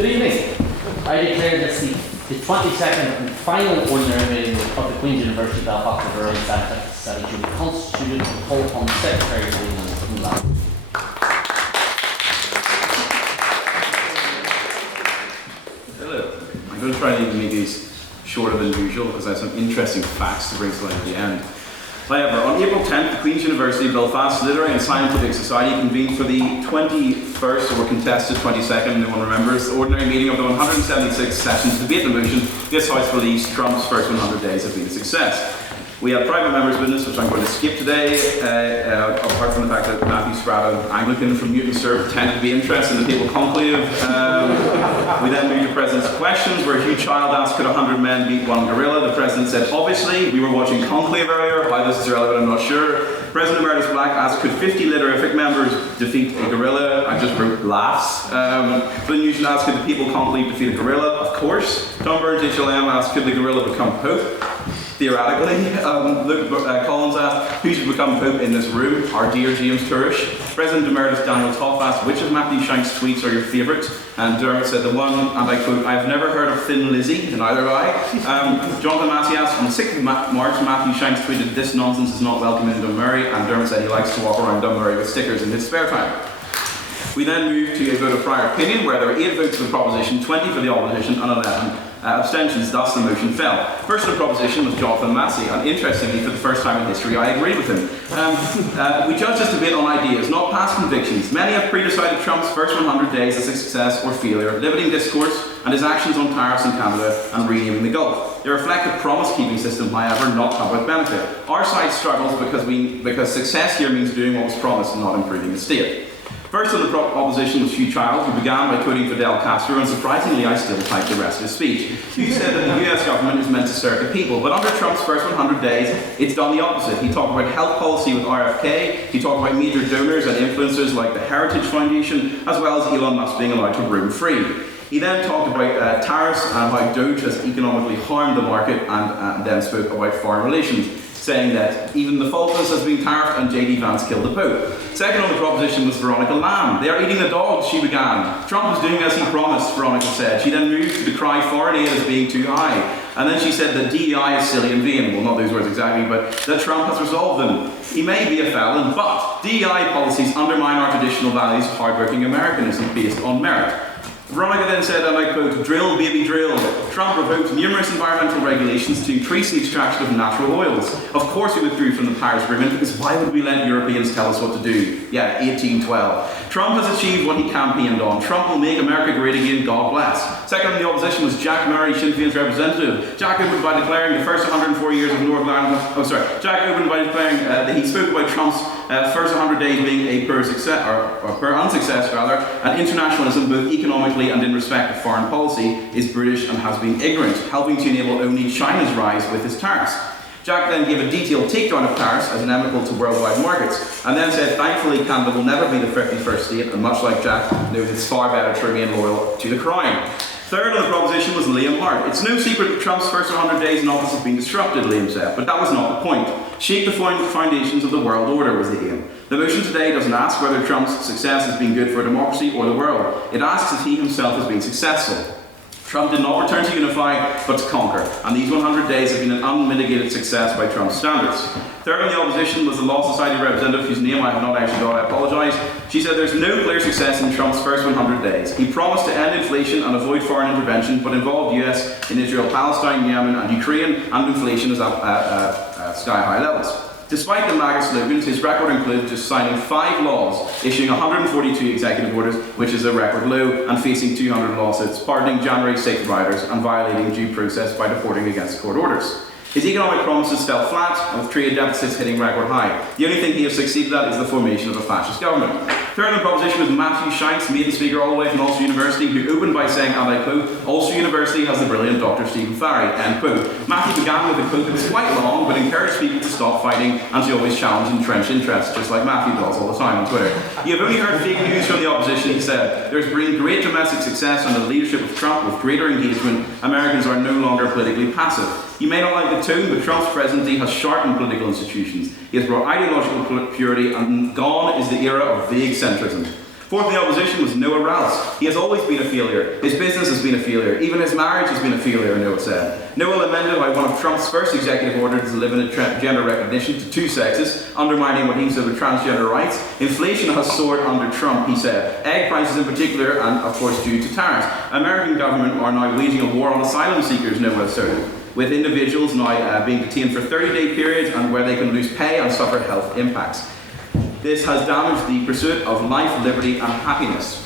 Good evening. I declare this the 22nd and final ordinary meeting of the Queen's University Belfast of Early Study to be constituted and called upon the Secretary of the England. Hello. I'm going to try and make these shorter than usual because I have some interesting facts to bring to light at the end. However, on April 10th, the Queen's University Belfast Literary and Scientific Society convened for the 21st or contested 22nd, no one remembers, the ordinary meeting of the 176th session to debate the motion, "This House believes Trump's first 100 days have been a success." We have private members' business, which I'm going to skip today, apart from the fact that Matthew Spratt, an Anglican from Newtonster, pretended to be interested in the papal conclave. We then moved to President's questions, where a huge child asked, could 100 men beat one gorilla? The President said, obviously. We were watching conclave earlier. Why this is relevant, I'm not sure. President Emeritus Black asked, could 50 Literific members defeat a gorilla? I just wrote laughs. Flynn Nugent asked, could the papal conclave defeat a gorilla? Of course. Jon Burrows, HLM, asked, could the gorilla become Pope? Theoretically. Luke Collins asked, who should become Pope in this room? Our dear James Tourish. President Emeritus Daniel Toff asked, which of Matthew Shank's tweets are your favourite? And Dermot said the one, and I quote, I have never heard of Thin Lizzy, and either have I. Jonathan Massey asked, on the 6th of March, Matthew Shanks tweeted, this nonsense is not welcome in Dunmurry, and Dermot said he likes to walk around Dunmurry with stickers in his spare time. We then moved to a vote of prior opinion, where there were 8 votes for the proposition, 20 for the opposition, and 11 abstentions. Thus, the motion fell. First on the proposition was Jonathan Massey, and interestingly, for the first time in history, I agreed with him. We judge this debate on ideas, not past convictions. Many have pre-decided Trump's first 100 days as a success or failure, limiting discourse and his actions on tariffs in Canada and renaming the Gulf. They reflect a promise-keeping system, however, not public benefit. Our side struggles because success here means doing what was promised and not improving the state. First on the opposition was Hugh Child, who began by quoting Fidel Castro, and surprisingly I still typed the rest of his speech. Hugh said that the US government is meant to serve the people, but under Trump's first 100 days, it's done the opposite. He talked about health policy with RFK, he talked about major donors and influencers like the Heritage Foundation, as well as Elon Musk being allowed to roam free. He then talked about tariffs and how Doge has economically harmed the market, and then spoke about foreign relations, saying that even the Falklands has been tariffed and J.D. Vance killed the Pope. Second on the proposition was Veronica Lamb. They are eating the dogs, she began. Trump was doing as he promised, Veronica said. She then moved to decry foreign aid as being too high. And then she said that DEI is silly and vain. Well, not those words exactly, but that Trump has resolved them. He may be a felon, but DEI policies undermine our traditional values of hardworking Americanism based on merit. Veronica then said, and I quote, drill baby drill. Trump revoked numerous environmental regulations to increase the extraction of natural oils. Of course we withdrew from the Paris Agreement, because why would we let Europeans tell us what to do? Yeah, 1812. Trump has achieved what he campaigned on. Trump will make America great again, God bless. Second in the opposition was Jack Murray, Sinn Féin's representative. Jack opened by declaring the first 104 years of Northern Ireland, Jack opened by declaring that he spoke about Trump's first 100 days being a per unsuccess, and internationalism, both economically and in respect of foreign policy, is brutish and has been ignorant, helping to enable only China's rise with his tariffs. Jack then gave a detailed takedown of tariffs as inimical to worldwide markets, and then said, thankfully Canada will never be the 51st state, and much like Jack, knows it's far better to remain loyal to the crown. Third on the proposition was Liam Hart. It's no secret that Trump's first 100 days in office have been disrupted, Liam said, but that was not the point. Shake the foundations of the world order was the aim. The motion today doesn't ask whether Trump's success has been good for democracy or the world. It asks if he himself has been successful. Trump did not return to unify, but to conquer, and these 100 days have been an unmitigated success by Trump's standards. Third on the opposition was the Law Society representative, whose name I have not actually got, I apologise. She said there's no clear success in Trump's first 100 days. He promised to end inflation and avoid foreign intervention, but involved US in Israel, Palestine, Yemen and Ukraine, and inflation is at sky-high levels. Despite the MAGA slogans, his record includes just signing 5 laws, issuing 142 executive orders, which is a record low, and facing 200 lawsuits, pardoning January 6th rioters and violating due process by deporting against court orders. His economic promises fell flat, and with trade deficits hitting record high. The only thing he has succeeded at is the formation of a fascist government. Third in the proposition was Matthew Shanks, maiden speaker all the way from Ulster University, who opened by saying, and I quote, Ulster University has the brilliant Dr. Stephen Farry, end quote. Matthew began with a quote that was quite long, but encouraged people to stop fighting and to always challenge entrenched interests, just like Matthew does all the time on Twitter. You have only heard fake news from the opposition, he said. There's been great domestic success under the leadership of Trump with greater engagement. Americans are no longer politically passive. You may not like the tone, but Trump's presidency has sharpened political institutions. He has brought ideological purity, and gone is the era of vague centrism. Fourth in the opposition was Noah Rouse. He has always been a failure. His business has been a failure. Even his marriage has been a failure, Noah said. Noah lamented how one of Trump's first executive orders is limited gender recognition to 2 sexes, undermining what he said were transgender rights. Inflation has soared under Trump, he said. Egg prices in particular, and of course due to tariffs. American government are now waging a war on asylum seekers, Noah asserted, with individuals now being detained for 30-day periods and where they can lose pay and suffer health impacts. This has damaged the pursuit of life, liberty and happiness.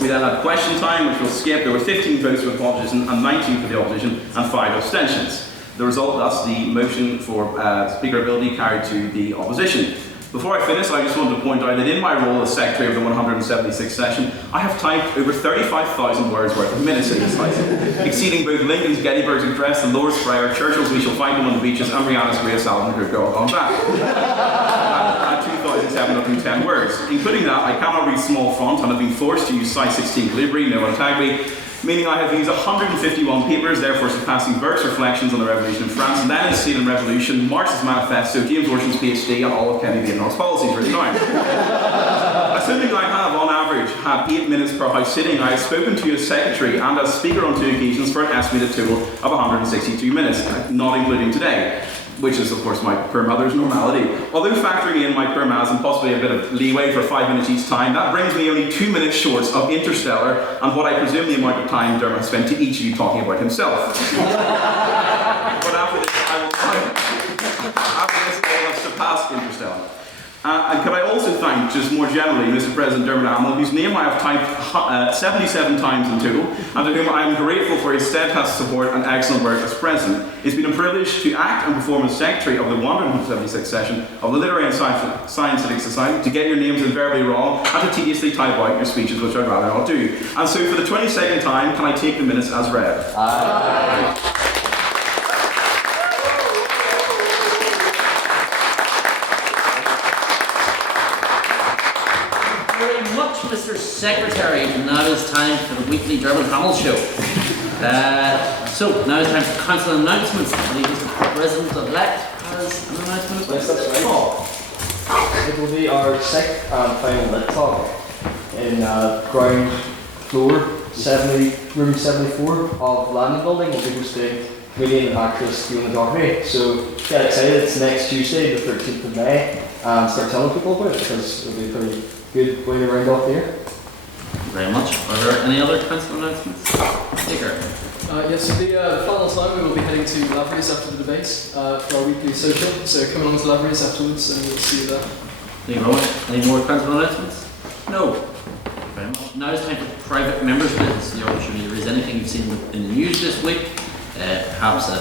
We then had question time, which we'll skip. There were 15 votes for the opposition and 19 for the opposition and 5 abstentions. The result, thus, the motion for speakerability carried to the opposition. Before I finish, I just wanted to point out that in my role as Secretary of the 176th session, I have typed over 35,000 words worth of minutes in this House, exceeding both Lincoln's Gettysburg Address, the Lord's Prayer, Churchill's We Shall Find Them on the Beaches, and Rihanna's Greatest Album, Good Girl Gone Back. At 2,710 words. Including that, I cannot read small font and have been forced to use size 16 calibri, no one tag me, meaning I have used 151 papers, therefore surpassing Burke's Reflections on the Revolution in France, Lenin's State and Revolution, Marx's Manifesto, James Orson's PhD, and all of Kennedy and Knox policies written down. Assuming I have, on average, had 8 minutes per House sitting, I have spoken to you as Secretary and as Speaker on 2 occasions for an estimated total of 162 minutes, not including today, which is, of course, my poor mother's normality. Although factoring in my poor maths and possibly a bit of leeway for 5 minutes each time, that brings me only 2 minutes short of Interstellar and what I presume the amount of time Dermot spent to each of you talking about himself. But after this, I will have surpassed Interstellar. And could I also thank, just more generally, Mr. President Dermot Hamill, whose name I have typed 77 times in total, and to whom I am grateful for his steadfast support and excellent work as President. It's been a privilege to act and perform as Secretary of the 176th session of the Literary and Scientific Society, to get your names invariably wrong, and to tediously type out your speeches, which I'd rather not do. And so for the 22nd time, can I take the minutes as read? Aye. Mr. Secretary, now is time for the weekly Dermot Hamill show. So, now is time for council announcements. I believe Mr. President-elect has an announcement. Yes, that's right. It will be our 6th and final lit talk in ground floor, room 74 of Landing Building. We'll be hosting comedian and actress Fiona Doherty. So, get excited, it's next Tuesday, the 13th of May, and start telling people about it because it'll be a pretty good way to round off the year. Thank you very much. Are there any other council announcements? Taker. Yes, so the final time we will be heading to Lavery's after the debates for our weekly social. So come along to Lavery's afterwards and we'll see you there. Thank you very much. Any more council announcements? No. Thank you very much. Now it's time for private members' business. The opportunity to raise anything you've seen in the news this week. Perhaps a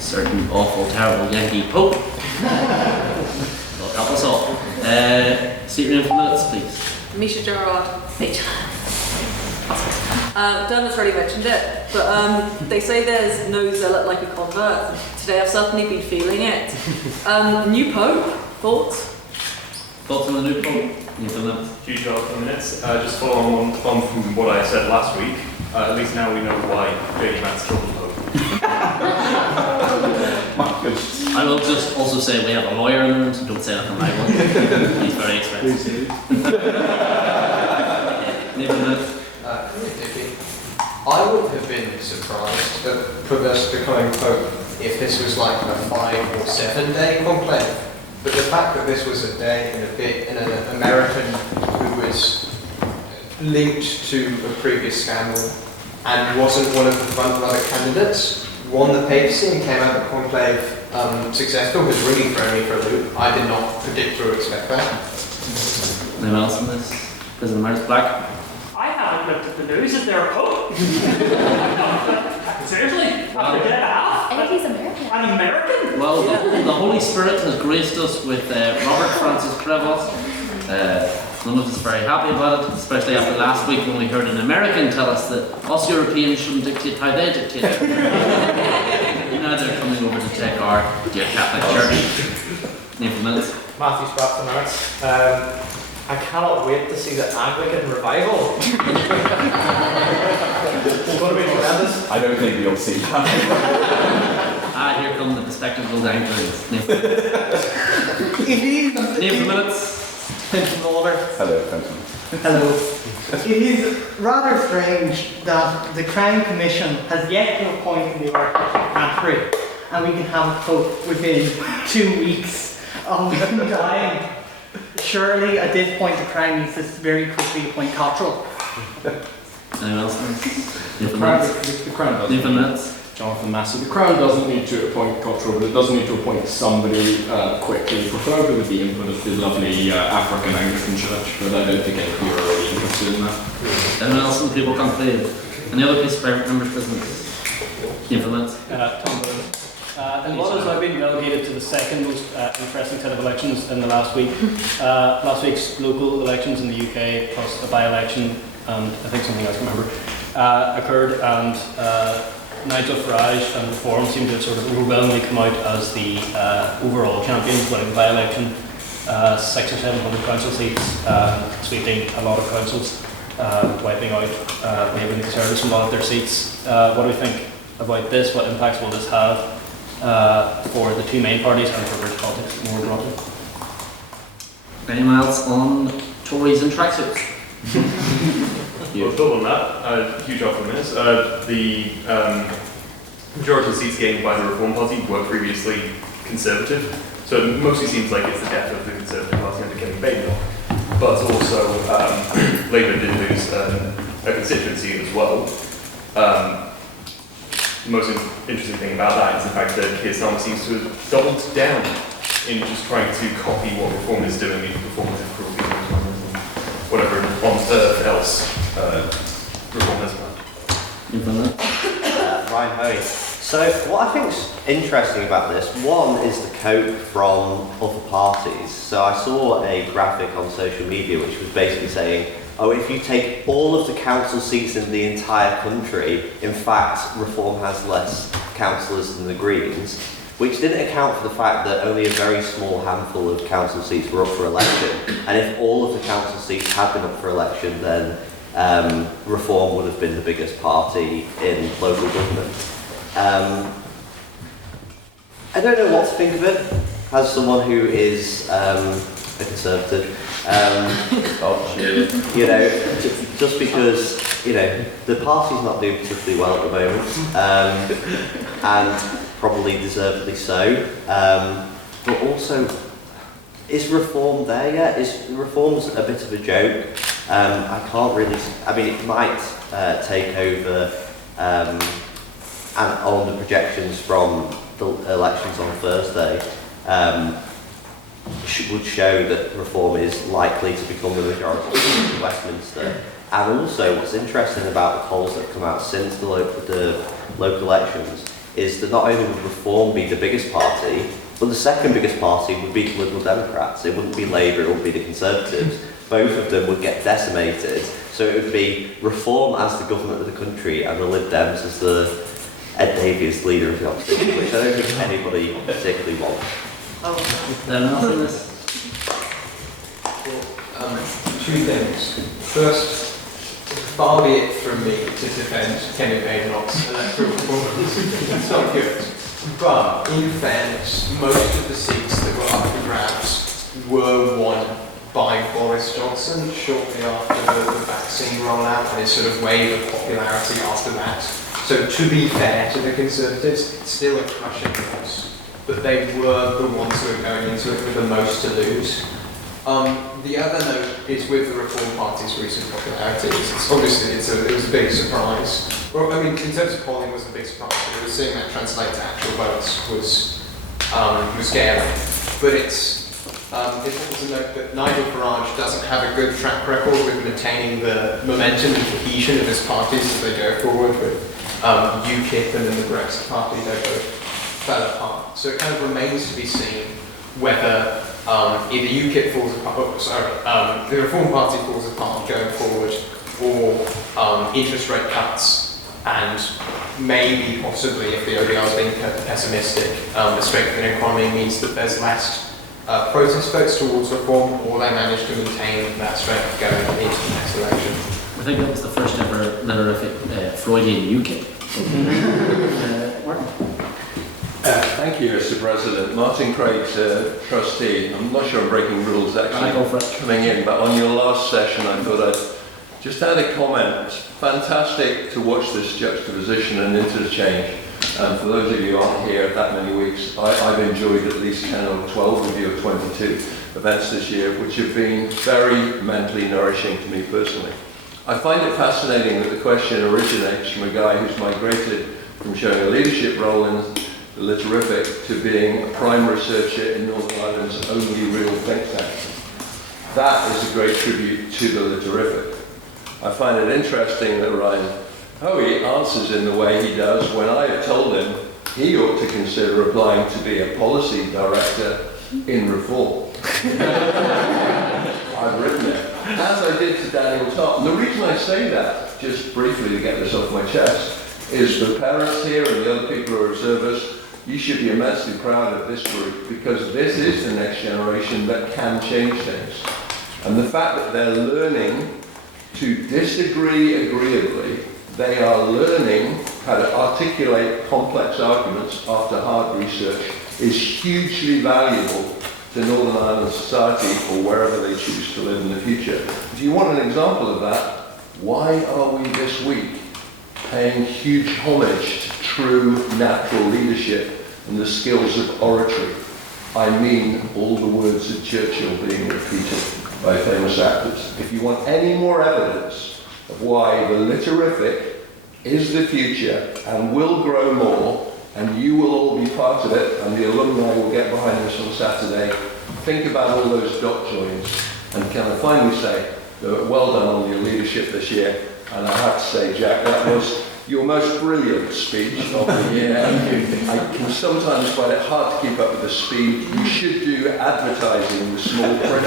certain awful, terrible Yankee Pope. That'll help us all. State your name for minutes, please. Misha Gerard. Dermot's already mentioned it, but they say there's no zealot like a convert. Today I've certainly been feeling it. New Pope, thoughts? Thoughts on the new Pope? Huge job for minutes. Just following on from what I said last week, at least now we know why J.D. Vance killed the Pope. I will just also say we have a lawyer in the room, so don't say anything I will. He's very expensive. I would have been surprised at Provost becoming Pope if this was like a 5 or 7 day conclave. But the fact that this was a day and a bit in an American who was linked to a previous scandal and wasn't one of the front runner candidates, won the papacy and came out of the conclave successful has really thrown me for a loop. I did not predict or expect that. Anyone else on this? President Marcus Black? I haven't looked at the news. Is there a Pope? Seriously? After a day and a half? I think he's American. An American? Well, the Holy Spirit has graced us with Robert Francis Prevost. None of us are very happy about it, especially after last week when we heard an American tell us that us Europeans shouldn't dictate how they dictate. Now they're coming over to take our dear Catholic Church. Name for minutes. Matthew Spratt for minutes. I cannot wait to see the Anglican revival. It's going to be tremendous. I don't think we'll see that. Here come the bespectacled anchors. Name for minutes. Fintan, the Lawlor. Hello, Fintan. Hello. It is rather strange that the Crown Commission has yet to appoint a new Archbishop of Canterbury, and we can have a Pope within 2 weeks of him dying. Surely, at this point, the Crown needs to very quickly appoint Cottrell. Anyone else? The Crown doesn't. Leave a minute. Jonathan Massey. The Crown doesn't need to appoint Cottrell, but it does need to appoint somebody quickly, preferably with the input of the lovely African Anglican Church, but I don't think anybody are really interested in that. Anyone else in the people can't believe? Any other piece of private members' business? Leave a minute. Tom Burrows. In Lawlor's, I've been relegated to the second most interesting set of elections in the last week. Last week's local elections in the UK, plus a by-election, and I think something else, I remember, occurred, and Nigel Farage and Reform seem to have sort of overwhelmingly come out as the overall champions, winning by-election, 600 or 700 council seats, sweeping a lot of councils, wiping out Labour and the Conservatives from a lot of their seats. What do we think about this? What impacts will this have for the two main parties and for British politics more broadly? Anyone else on Tories and tracksuits? Well, build on that, huge off the minutes. The majority of seats gained by the Reform Party were previously Conservative, so it mostly seems like it's the death of the Conservative Party under Kevin Baden. But also, Labour did lose a constituency as well. The most interesting thing about that is the fact that Keir Starmer seems to have doubled down in just trying to copy what Reform is doing, the performative cruelty and whatever on earth else Reform has done. Ryan Hoey. So what I think's interesting about this, one is the cope from other parties. So I saw a graphic on social media which was basically saying, oh, if you take all of the council seats in the entire country, in fact, Reform has less councillors than the Greens, which didn't account for the fact that only a very small handful of council seats were up for election. And if all of the council seats had been up for election, then Reform would have been the biggest party in local government. I don't know what to think of it as someone who is a Conservative. You know, just because, you know, the party's not doing particularly well at the moment, and probably deservedly so, but also, is Reform there yet? Reform's a bit of a joke. I can't really, I mean, it might take over, and on the projections from the elections on Thursday, would show that Reform is likely to become the majority in Westminster. And also, what's interesting about the polls that have come out since the local elections is that not only would Reform be the biggest party, but the second biggest party would be the Liberal Democrats. It wouldn't be Labour, it wouldn't be the Conservatives. Both of them would get decimated. So it would be Reform as the government of the country and the Lib Dems as the Ed Davey leader of the opposition, which I don't think anybody particularly wants. Two things. First, far be it from me to defend Kevin Baden's electoral performance. It's not good. But, in fairness, most of the seats that were up for grabs were won by Boris Johnson shortly after the vaccine rollout and his sort of wave of popularity after that. So, to be fair to the Conservatives, it's still a crushing loss. But they were the ones who were going into it with the most to lose. The other note is with the Reform Party's recent popularity. It's obviously, it was a big surprise. Well, I mean, in terms of polling, it was a big surprise. But seeing that translate to actual votes was scary. But it's important to note that Nigel Farage doesn't have a good track record with maintaining the momentum and cohesion of his parties as they go forward with UKIP and then the Brexit Party. They both fell apart. So it kind of remains to be seen whether either UKIP falls apart, the Reform Party falls apart going forward, or interest rate cuts, and maybe, possibly, if the ODR is being pessimistic, the strengthening economy means that there's less protest votes towards Reform, or they manage to maintain that strength going into the next election. I think that was the first ever Freudian UKIP. Thank you, Mr. President. Martin Craig, trustee. I'm not sure I'm breaking rules actually coming in, but on your last session I thought I'd just add a comment. It's fantastic to watch this juxtaposition and interchange. And for those of you who aren't here that many weeks, I've enjoyed at least 10 or 12 of your 22 events this year, which have been very mentally nourishing to me personally. I find it fascinating that the question originates from a guy who's migrated from showing a leadership role in the Litterific to being a prime researcher in Northern Ireland's only real think tank. That is a great tribute to the Litterific. I find it interesting that Ryan Hoey answers in the way he does when I have told him he ought to consider applying to be a policy director in reform. I've written it, as I did to Daniel Topp. And the reason I say that, just briefly to get this off my chest, is for parents here and the other people who are observers, you should be immensely proud of this group, because this is the next generation that can change things. And the fact that they're learning to disagree agreeably, they are learning how to articulate complex arguments after hard research, is hugely valuable to Northern Ireland society or wherever they choose to live in the future. If you want an example of that, why are we this week paying huge homage to true natural leadership and the skills of oratory? I mean all the words of Churchill being repeated by famous actors. If you want any more evidence of why the Litterific is the future and will grow more, and you will all be part of it, and the alumni will get behind us on Saturday, think about all those dot joins. And can I finally say, well done on your leadership this year. And I have to say, Jack, that was your most brilliant speech of the year. I can sometimes find it hard to keep up with the speed. You should do advertising with small print.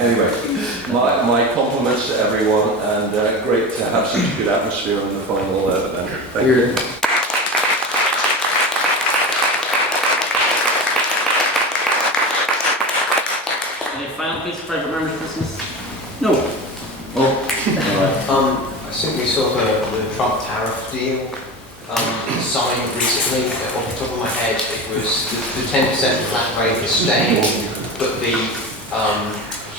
Anyway, my compliments to everyone, and great to have such a good atmosphere in the final event. Thank you. Any final piece of private members' business? No. Oh. I think we saw the Trump tariff deal signed recently. Off the top of my head, it was the 10% flat rate is staying, but the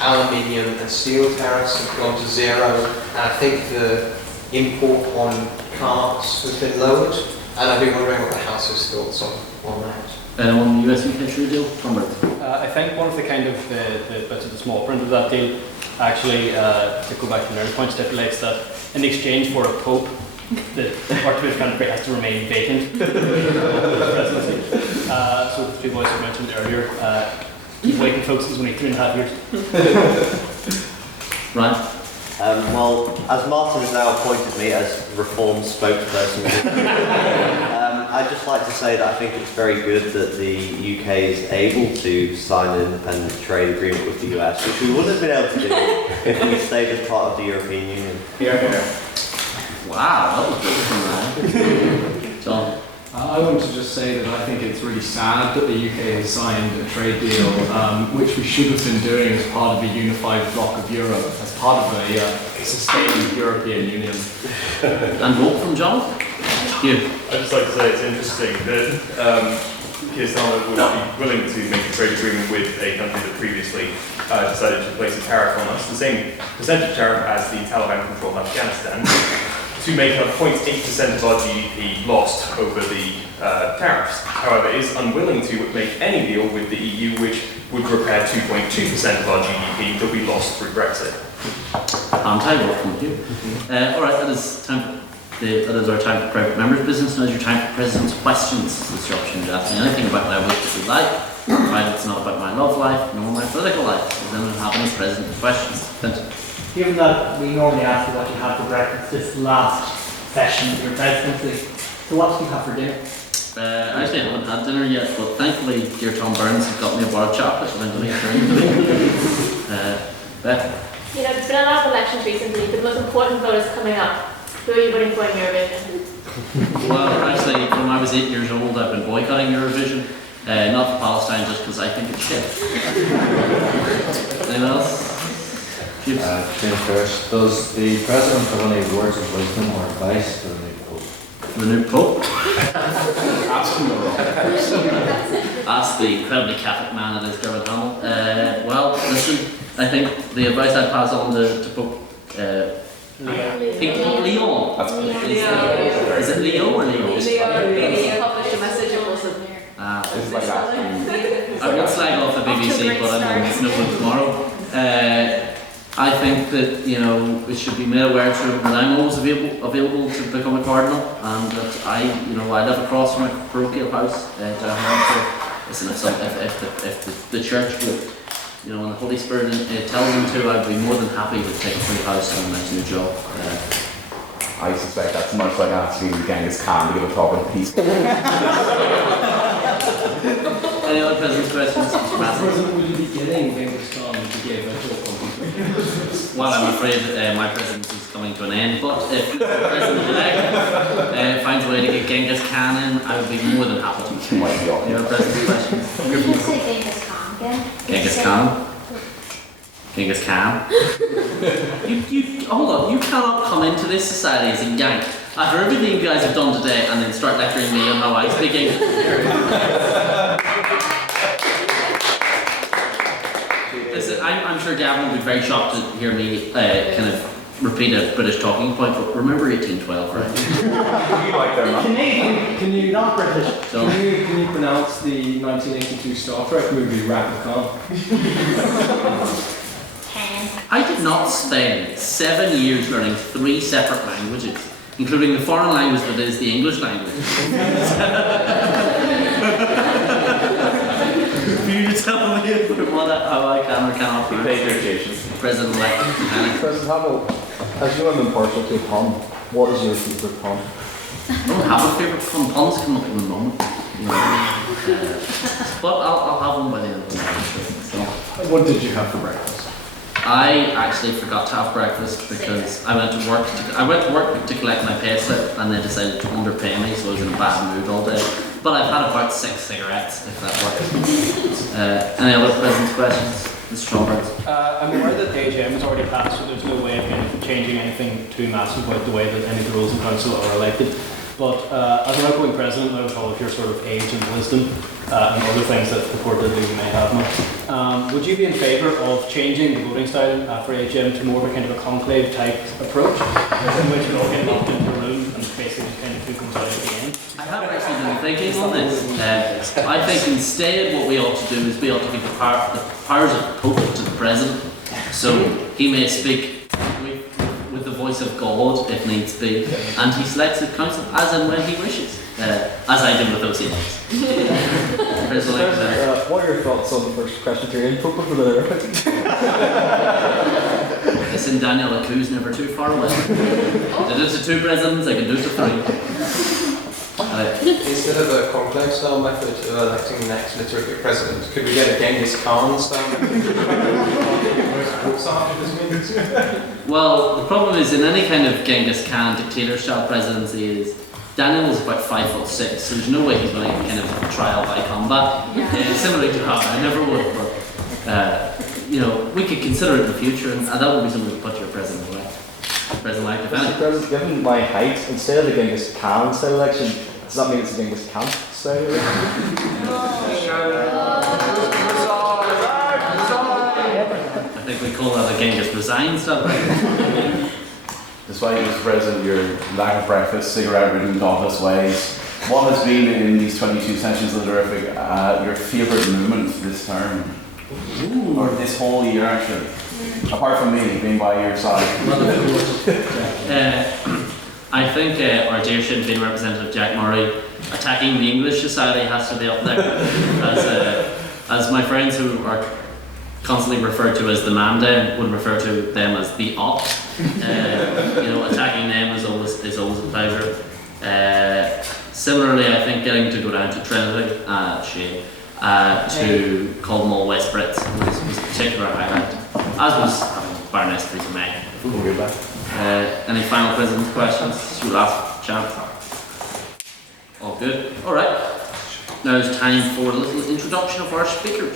aluminium and steel tariffs have gone to zero, and I think the import on cars has been lowered. And I've been wondering what the House's thoughts on that. On the US-UK trade deal, Dermot? I think one of the kind of the bits of the small print of that deal actually, to go back to the earlier point, stipulates that in exchange for a pope, the Archbishop of Canterbury has to remain vacant. So the three boys I mentioned earlier, keep waiting folks, it's only 3.5 years. Right. Well, as Martin has now appointed me as Reform spokesperson, I'd just like to say that I think it's very good that the UK is able to sign an independent trade agreement with the US, which we wouldn't have been able to do if we stayed as part of the European Union. Wow, that was good from that. John? I want to just say that I think it's really sad that the UK has signed a trade deal, which we should have been doing as part of a unified bloc of Europe, as part of a sustained European Union. And vote from John? You. I'd just like to say it's interesting that Keir Starmer would be willing to make a trade agreement with a country that previously decided to place a tariff on us, the same percentage tariff as the Taliban control Afghanistan, to make up 0.8% of our GDP lost over the tariffs. However, it is unwilling to make any deal with the EU which would repair 2.2% of our GDP that we lost through Brexit. Anti-vote from you. Alright, that is our time for private members' business. Now is your time for President's questions. This is your opportunity to ask me anything about my work that you like, provided it's not about my love life, nor my political life. Does anyone have any President questions? Fintan. Given that we normally ask you what you have for breakfast this last session of your presidency, so what do you have for dinner? Actually, I haven't had dinner yet, but thankfully, dear Jon Burrows has got me a bar of chocolate, and I'm going to eat Beth? You know, there's been a lot of elections recently. The most important vote is coming up. Who are you voting for in Eurovision? Well, actually, when I was 8 years old, I've been boycotting Eurovision. Not for Palestine, just because I think it's shit. Anyone else? James first. Does the President have any words of wisdom or advice for the Pope? the new Pope. Ask him the wrong. Ask the incredibly Catholic man that is Dermot Hamill. Well, listen, I think the advice I'd pass on to Pope Leon. That's Is it Leo or Leo? BBC published a message, it wasn't. This is like that. I won't slag off the BBC, but I'm on Snowden tomorrow. I think that, you know, it should be made aware to him that I'm always available to become a cardinal, and that I live across from a parochial house down here. So listen, if the church would, you know, and the Holy Spirit tells them to, I'd be more than happy to take a free house and a nice new job. I suspect that's much like asking Genghis Khan to give a talk on peace. Any other president's questions? Mr. Massey? President, will you be getting Genghis Khan to give a talk on peace? Well, I'm afraid my presidency is coming to an end, but if the president-elect finds a way to get Genghis Khan in, I would be more than happy to. Any other president's questions? Did you say Genghis Khan again? Genghis Khan? Genghis Khan? you hold on, you cannot come into this society as a Yank after everything you guys have done today and then start lecturing me on how I speak English. Listen, I'm sure Gavin will be very shocked to hear me kind of repeat a British talking point, but remember 1812, right? You like Dermot? Can you not British? So, Can you pronounce the 1982 Star Trek movie Wrath of Khan? I did not spend 7 years learning 3 separate languages, including the foreign language that is the English language. For you to tell me how I can or cannot be President-elect. President Hamill, as you are impartial to a pun, what is your favourite pun? I don't have a favourite pun. Puns come up in the moment. But I'll have one by the end of the night. So. What did you have for breakfast? I actually forgot to have breakfast because I went to work to collect my pay slip, and they decided to underpay me, so I was in a bad mood all day. But I've had about 6 cigarettes, if that works. Any other president's questions? Mr. Jon Burrows. I'm aware that the AGM has already passed, so there's no way of kind of changing anything too massive about the way that any of the rules in council are elected. But as an outgoing president, out of all of your sort of age and wisdom and other things that the court that you may have now, would you be in favour of changing the voting style for AGM to more of a kind of a conclave type approach, in which we all get locked into a room and basically just kind of who comes out at the end? I have actually been thinking on this. I think instead what we ought to do is we ought to give the powers of Pope to the President, so he may speak with the voice of God if needs be, and he selects the council as and when he wishes, as I do with those emails. What are your thoughts on the first Presbyterian Pope over there? Listen, Daniel, a coup's never too far away. Did it to 2 presidents, I can do it to 3. Instead of a conclave style method of electing the next liturgical president, could we get a Genghis Khan style method? Well, the problem is in any kind of Genghis Khan dictator style presidency is Daniel is about 5'6", so there's no way he's going to kind of trial by combat. Similarly to how I never would, but you know, we could consider it in the future, and that would be something to put your president-elect. President-elect, if any. Mr. President, given my height, instead of the Genghis Khan style election, does that mean it's a Genghis Khan style election? I think we call that a Genghis resign style. Despite, Mr. President, your lack of breakfast, cigarette-ridden, godless ways, what has been in these 22 sessions of the Terrific your favourite moment this term? Or this whole year, actually? Apart from me being by your side. I think our dear Sinn Féin representative Jack Murray attacking the English society has to be up there. As my friends who are constantly referred to as the Manda would refer to them as the Op. You know, attacking them is always a pleasure. Similarly, I think getting to go down to Trinity, to call them all West Brits was a particular highlight, as was Baroness Theresa May. Any final president's questions? This is your last chance. All good. All right. Now it's time for a little introduction of our speakers.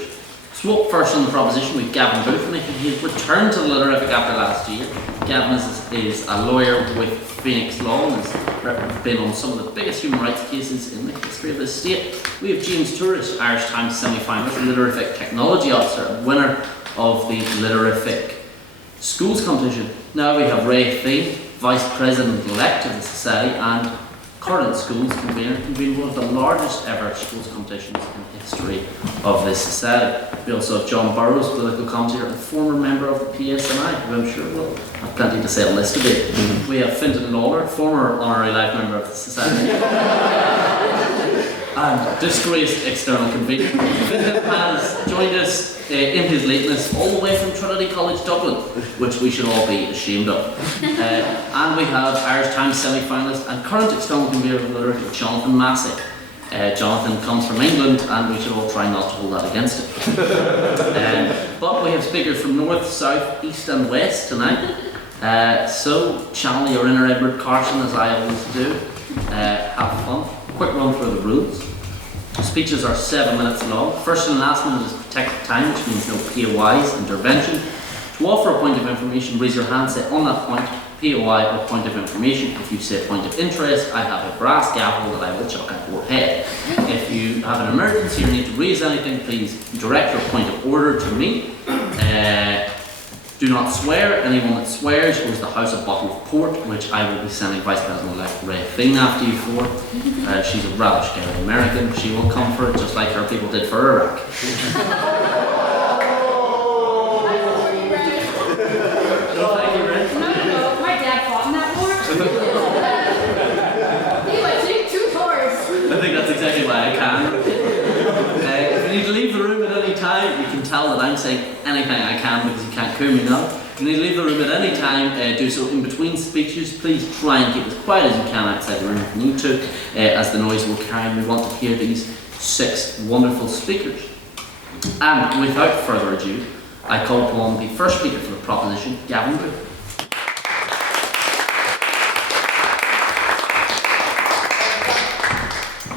So up first on the proposition with Gavin Booth, making his return to the Lotterific after last year. Gavin is a lawyer with Phoenix Law and has been on some of the biggest human rights cases in the history of this state. We have James Tourish, Irish Times semi-finalist, Litterific Technology Officer, winner of the Litterific Schools competition. Now we have Ray Thien, Vice President-elect of the Society and current schools convened one of the largest ever schools competitions in the history of this society. We also have Jon Burrows, political commentator and former member of the PSNI, who I'm sure will have plenty to say on this debate. We have Fintan Lawlor, former honorary life member of the society and disgraced external convener. Fintan has joined us in his lateness all the way from Trinity College, Dublin, which we should all be ashamed of. And we have Irish Times semi-finalist and current external convener of literature, Jonathan Massey. Jonathan comes from England and we should all try not to hold that against him. But we have speakers from north, south, east and west tonight. So channel your inner Edward Carson as I always do. Have fun. Quick run through the rules. Speeches are 7 minutes long. First and last minute is protected time, which means no POIs, intervention. To offer a point of information, raise your hand, say on that point, POI or point of information. If you say point of interest, I have a brass gavel that I will chuck at your head. If you have an emergency or need to raise anything, please direct your point of order to me. Do not swear. Anyone that swears owes the house a bottle of port, which I will be sending Vice President-elect Ray Thien after you for. She's a rather scary American. She will come for it, just like her people did for Iraq. No, my dad fought in that war. He went two tours. I think that's exactly why I can. If you need to leave the room at any time, you can tell that I'm saying anything I can because you can't hear me now. If you need to leave the room at any time, do so in between speeches. Please try and keep as quiet as you can outside the room if you need to, as the noise will carry and we want to hear these 6 wonderful speakers. And without further ado, I call upon the first speaker for the proposition, Gavin.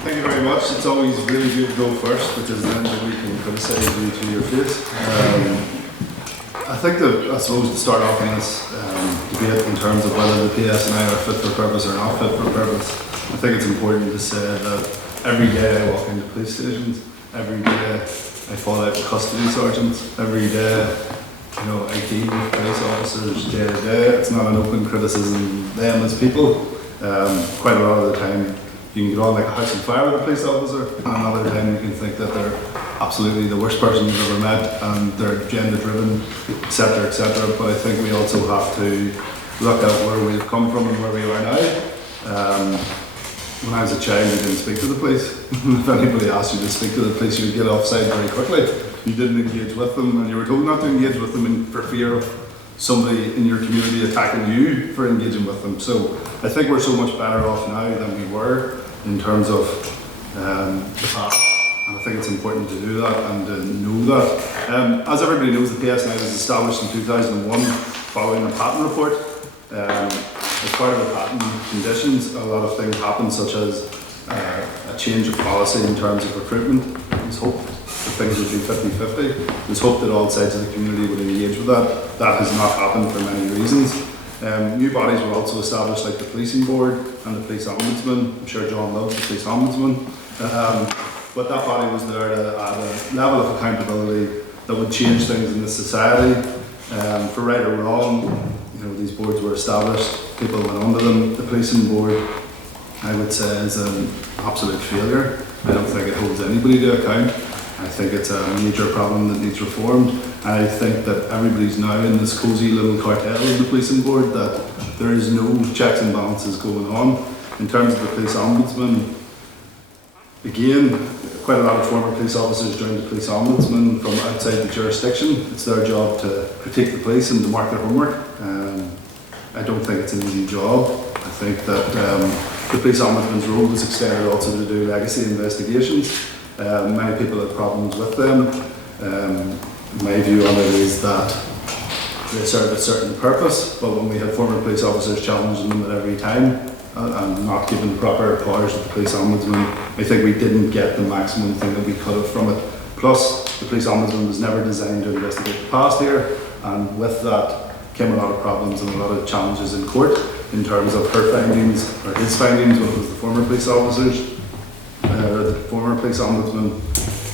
Thank you very much. It's always really good to go first because then we can criticise you to your face. I think that, I suppose, to start off in this debate in terms of whether the PSNI are fit for purpose or not fit for purpose, I think it's important to say that every day I walk into police stations, every day I fall out with custody sergeants, every day I deal with police officers day to day. It's not an open criticism of them as people. Quite a lot of the time you can get on like a house on fire with a police officer, and another time you can think that they're absolutely the worst person you've ever met and they're gender driven, etc., etc. But I think we also have to look at where we've come from and where we are now. When I was a child, you didn't speak to the police. If anybody asked you to speak to the police, you would get offside very quickly. You didn't engage with them, and you were told not to engage with them for fear of somebody in your community attacking you for engaging with them. So I think we're so much better off now than we were in terms of the past. And I think it's important to do that and to know that. As everybody knows, the PSNI was established in 2001 following a patent report. As part of the patent conditions, a lot of things happened, such as a change of policy in terms of recruitment. It was hoped that things would be 50-50. It was hoped that all sides of the community would engage with that. That has not happened for many reasons. New bodies were also established, like the Policing Board and the Police Ombudsman. I'm sure John loves the Police Ombudsman. But that body was there to add a level of accountability that would change things in the society. For right or wrong, these boards were established, people went under them. The Policing Board, I would say, is an absolute failure. I don't think it holds anybody to account. I think it's a major problem that needs reformed. And I think that everybody's now in this cosy little cartel of the Policing Board, that there is no checks and balances going on. In terms of the Police Ombudsman, again, quite a lot of former police officers joined the Police Ombudsman from outside the jurisdiction. It's their job to critique the police and to mark their homework. I don't think it's an easy job. I think that the Police Ombudsman's role was extended also to do legacy investigations. Many people have problems with them. My view on it is that they serve a certain purpose, but when we had former police officers challenging them at every time and not given proper powers to the Police Ombudsman, I think we didn't get the maximum thing that we could have from it. Plus, the Police Ombudsman was never designed to investigate the past here, and with that came a lot of problems and a lot of challenges in court in terms of her findings, or his findings when it was the former police officers, or the former police ombudsman.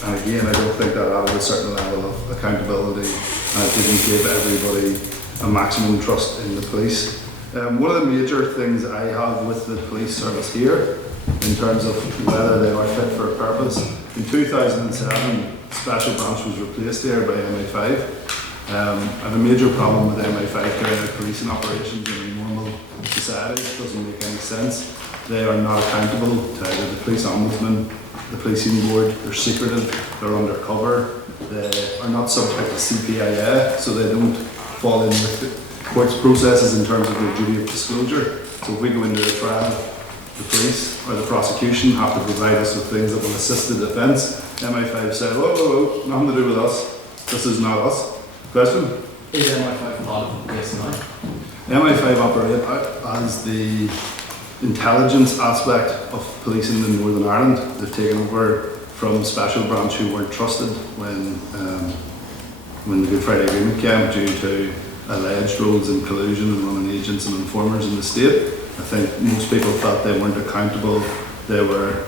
And again, I don't think that added a certain level of accountability, and it didn't give everybody a maximum trust in the police. One of the major things I have with the police service here, in terms of whether they are fit for a purpose, in 2007, Special Branch was replaced here by MI5. I have a major problem with MI5 carrying out policing operations in a normal society. It doesn't make any sense. They are not accountable to either the police ombudsman, the policing board. They're secretive, they're undercover, they are not subject to CPIA, so they don't fall in with the court's processes in terms of their duty of disclosure. So if we go into a trial, the police or the prosecution have to provide us with things that will assist the defence. MI5 said, whoa, whoa, whoa, nothing to do with us. This is not us. Question? Is MI5 part of the PSNI? MI5 operate as the intelligence aspect of policing in Northern Ireland. They've taken over from Special Branch, who weren't trusted when the Good Friday Agreement came, due to alleged roles in collusion and running agents and informers in the state. I think most people felt they weren't accountable. They were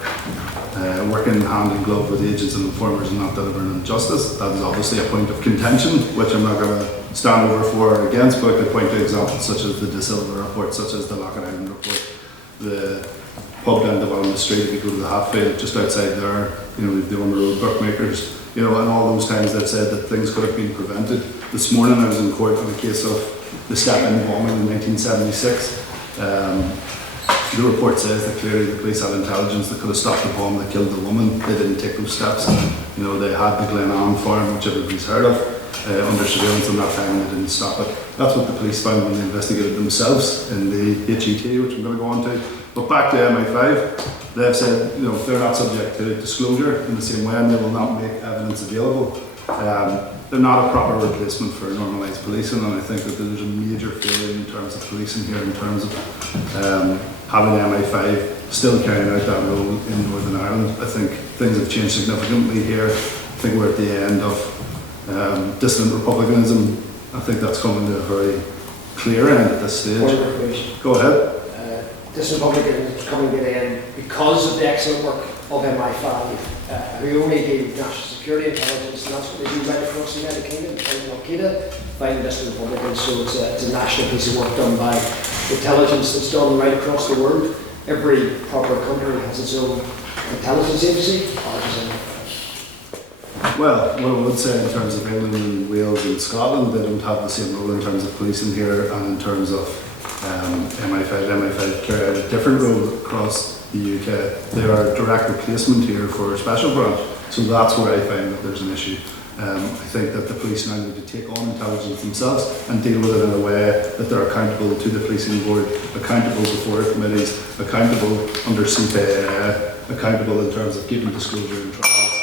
working hand in glove with agents and informers and not delivering them justice. That is obviously a point of contention, which I'm not going to stand over for or against, but I could point to examples such as the De Silva report, such as the Lockett Island report, the pub down the street if you go to the Hatfield, just outside there, the on the road bookmakers, and all those times they've said that things could have been prevented. This morning I was in court on a case of the Step-In bombing in 1976. The report says that clearly the police had intelligence that could have stopped the bomb that killed the woman. They didn't take those steps. They had the Glenanne farm, which everybody's heard of, under surveillance in that time, and they didn't stop it. That's what the police found when they investigated themselves in the HET, which I'm going to go on to. But back to MI5, they've said they're not subject to disclosure in the same way, and they will not make evidence available. They're not a proper replacement for normalised policing, and I think that there's a major failure in terms of policing here, in terms of having MI5 still carrying out that role in Northern Ireland. I think things have changed significantly here. I think we're at the end of dissident republicanism. I think that's coming to a very clear end at this stage. Go ahead. Dissident republicanism is coming to the end because of the excellent work of MI5, who only deal with national security intelligence, and that's what they do right across the United Kingdom. Fighting Al-Qaeda, fighting dissident republicans, so it's a national piece of work done by intelligence that's done right across the world. Every proper country has its own intelligence agency. Ours is MI5. Well, what I would say in terms of England and Wales and Scotland, they don't have the same role in terms of policing here, and in terms of MI5 carry out a different role across the UK. They are a direct replacement here for a Special Branch, so that's where I find that there's an issue. I think that the police now need to take on intelligence themselves and deal with it in a way that they're accountable to the policing board, accountable before committees, accountable under CPA, accountable in terms of giving disclosure in trials.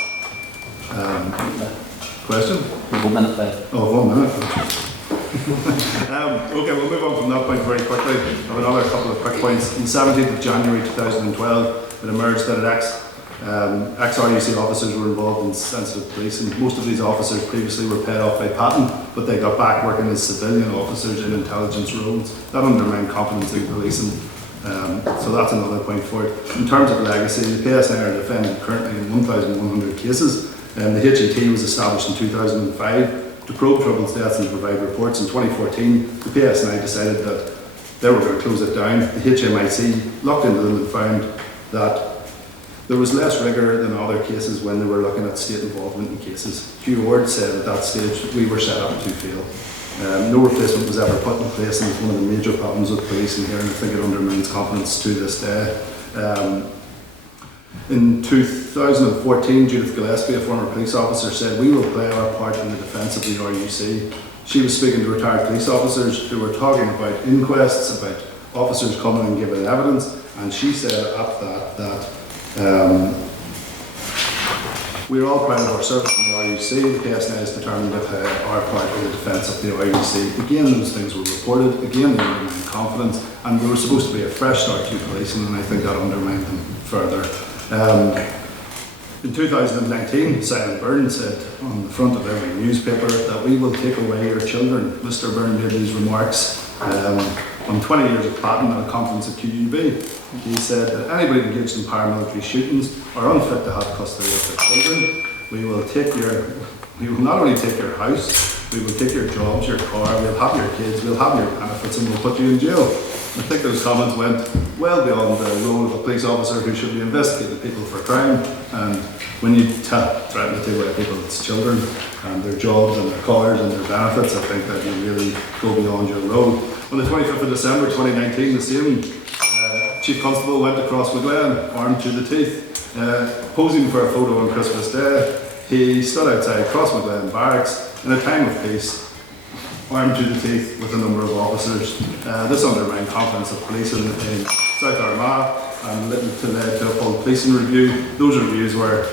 Question? 1 minute left. Oh, 1 minute. Okay, we'll move on from that point very quickly. I have another couple of quick points. On the 17th of January 2012, it emerged that ex-RUC officers were involved in sensitive policing. Most of these officers previously were paid off by patent, but they got back working as civilian officers in intelligence roles. That undermined confidence in policing. So that's another point for it. In terms of legacy, the PSNI are defended currently in 1,100 cases. The HET was established in 2005 to probe troubles, deaths and provide reports. In 2014, the PSNI decided that they were going to close it down. The HMIC looked into them and found that there was less rigour than other cases when they were looking at state involvement in cases. Hugh Ward said at that stage, we were set up to fail. No replacement was ever put in place, and it's one of the major problems with policing here, and I think it undermines confidence to this day. In 2014, Judith Gillespie, a former police officer, said, we will play our part in the defence of the RUC. She was speaking to retired police officers who were talking about inquests, about officers coming and giving evidence, and she said at that we're all proud of our service in the RUC. The PSNI is determined to play our part in the defence of the RUC. Again, those things were reported. Again, they undermined confidence, and we were supposed to be a fresh start to policing, and I think that undermined them further. In 2019, Simon Byrne said on the front of every newspaper that we will take away your children. Mr. Byrne made these remarks on 20 years of Patton at a conference at QUB. He said that anybody engaged in paramilitary shootings are unfit to have custody of their children. We will not only take your house, we will take your jobs, your car, we'll have your kids, we'll have your benefits, and we'll put you in jail. I think those comments went well beyond the role of a police officer who should be investigating people for crime. And when you threaten to take away people's children and their jobs and their cars and their benefits, I think that you really go beyond your role. On the 25th of December 2019, the same Chief Constable went across McGlen, armed to the teeth, posing for a photo on Christmas Day. He stood outside Cross McGlen Barracks in a time of peace, armed to the teeth with a number of officers. This undermined confidence of police in South Armagh and led to a full policing review. Those reviews were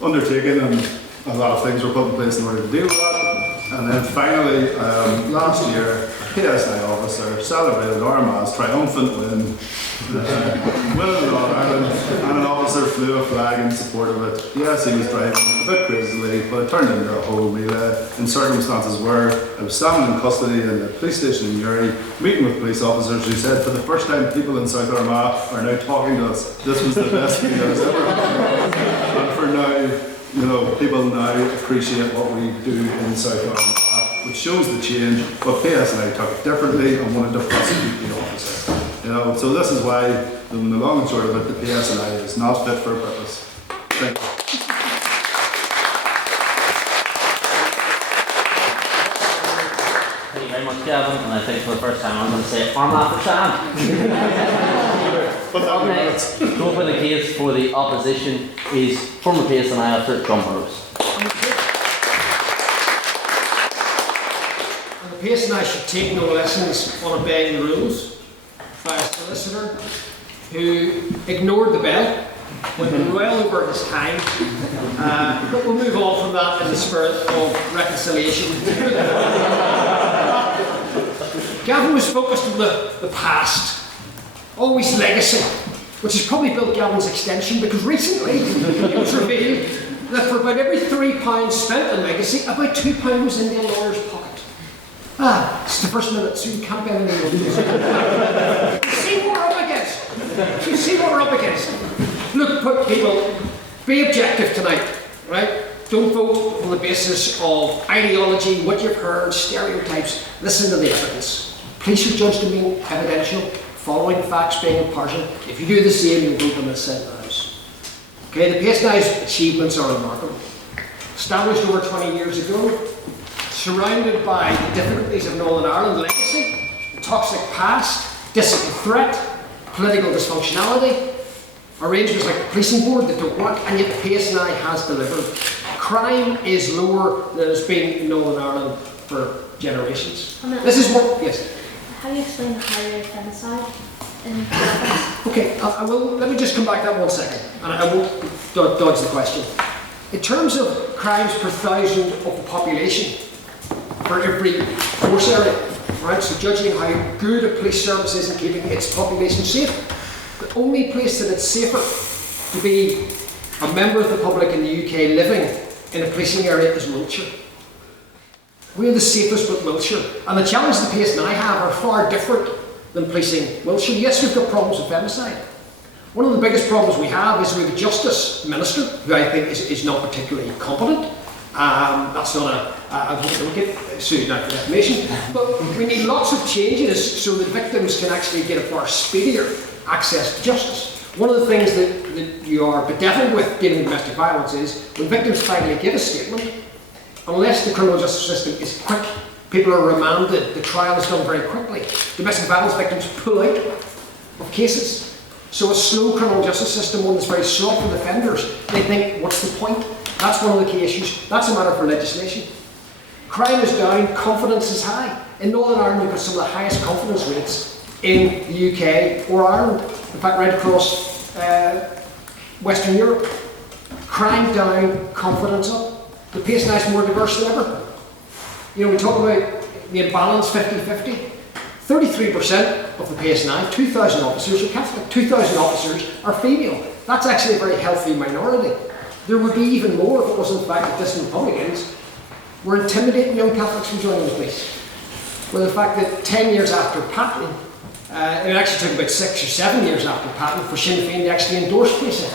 undertaken and a lot of things were put in place in order to deal with that. And then finally, last year, a PSNI officer celebrated Armagh's triumphant win, winning in All Ireland, and an officer flew a flag in support of it. Yes, he was driving a bit crazily, but it turned into a whole melee in circumstances where I was standing in custody in the police station in Uri, meeting with police officers who said for the first time people in South Armagh are now talking to us. This was the best thing that has ever happened. And for now, people now appreciate what we do in South Armagh, which shows the change, but PSNI took it differently and wanted to prosecute the officer. So this is why, in the long and short of it, the PSNI is not fit for purpose. Thank you. Thank you very much, Gavin, and I think for the first time I'm going to say Armagh for Sam. Up next, to open the case for the opposition is former PSNI officer Jon Burrows. The PSNI should take no lessons on obeying the rules by a solicitor who ignored the bell, went well over his time, but we'll move on from that in the spirit of reconciliation. Gavin was focused on the past. Always legacy, which has probably built Gavin's extension, because recently it was revealed that for about every £3 spent on legacy, about £2 was in the lawyer's pocket. It's the first minute, so you can't get any more. See what we're up against. You see what we're up against. Look, people, be objective tonight, right? Don't vote on the basis of ideology, what you've heard, stereotypes. Listen to the evidence. Police are judged to be evidential, following facts, being impartial. If you do the same, you'll vote on this side of the House. Okay, the PSNI's achievements are remarkable. Established over 20 years ago, surrounded by the difficulties of Northern Ireland legacy, the toxic past, discipline threat, political dysfunctionality, arrangements like the policing board that don't work, and yet the PSNI has delivered. Crime is lower than it's been in Northern Ireland for generations. This is what, yes? How do you explain the high rate of femicide in Belfast? Okay, I will. Let me just come back to that 1 second, and I won't dodge the question. In terms of crimes per thousand of the population for every force area, right? So judging how good a police service is in keeping its population safe, the only place that it's safer to be a member of the public in the UK living in a policing area is Wiltshire. We're the safest but Wiltshire. And the challenges the PSNI have are far different than policing Wiltshire. Yes, we've got problems with femicide. One of the biggest problems we have is we have a Justice Minister who I think is not particularly competent. That's not I don't get sued now for defamation. But we need lots of changes so that victims can actually get a far speedier access to justice. One of the things that you are bedeviled with dealing with domestic violence is when victims finally give a statement, unless the criminal justice system is quick, people are remanded, the trial is done very quickly. Domestic violence victims pull out of cases. So a slow criminal justice system, one that's very soft with offenders, they think, what's the point? That's one of the key issues. That's a matter for legislation. Crime is down, confidence is high. In Northern Ireland, we've got some of the highest confidence rates in the UK or Ireland. In fact, right across Western Europe. Crime down, confidence up. The PSNI is more diverse than ever. You know, we talk about the imbalance 50-50. 33% of the PSNI, 2,000 officers are Catholic, 2,000 officers are female. That's actually a very healthy minority. There would be even more if it wasn't the fact that dissident Republicans were intimidating young Catholics from joining the police. Well, the fact that 10 years after Patton, it actually took about 6 or 7 years after Patton for Sinn Féin to actually endorse policing.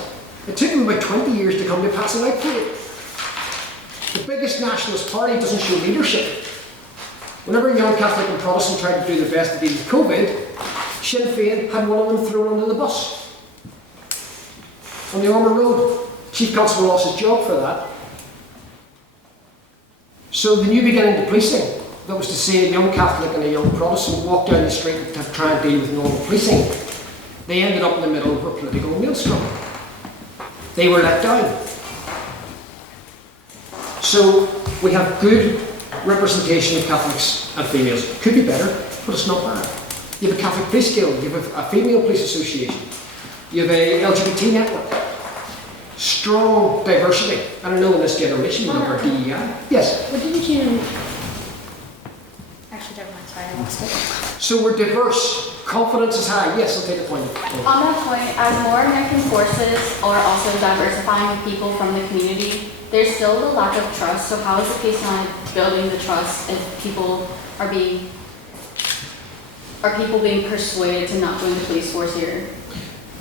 It took them about 20 years to come to passing out for it. The biggest nationalist party doesn't show leadership. Whenever young Catholic and Protestant tried to do their best to deal with COVID, Sinn Féin had one of them thrown under the bus. On the Ormer Road, Chief Constable lost his job for that. So the new beginning to policing, that was to say a young Catholic and a young Protestant walk down the street to try and deal with normal policing, they ended up in the middle of a political maelstrom. They were let down. So we have good representation of Catholics and females. Could be better, but it's not bad. You have a Catholic Police Guild, you have a Female Police Association, you have a LGBT network. Strong diversity. And I know in this generation we have our DEI. Yes? What didn't you... Actually, never mind, sorry, I lost it. So we're diverse. Confidence is high. Yes, I'll take the point. On that point, as more American forces are also diversifying people from the community, there's still a lack of trust. So how is the PSNI building the trust if people are being persuaded to not join the police force here?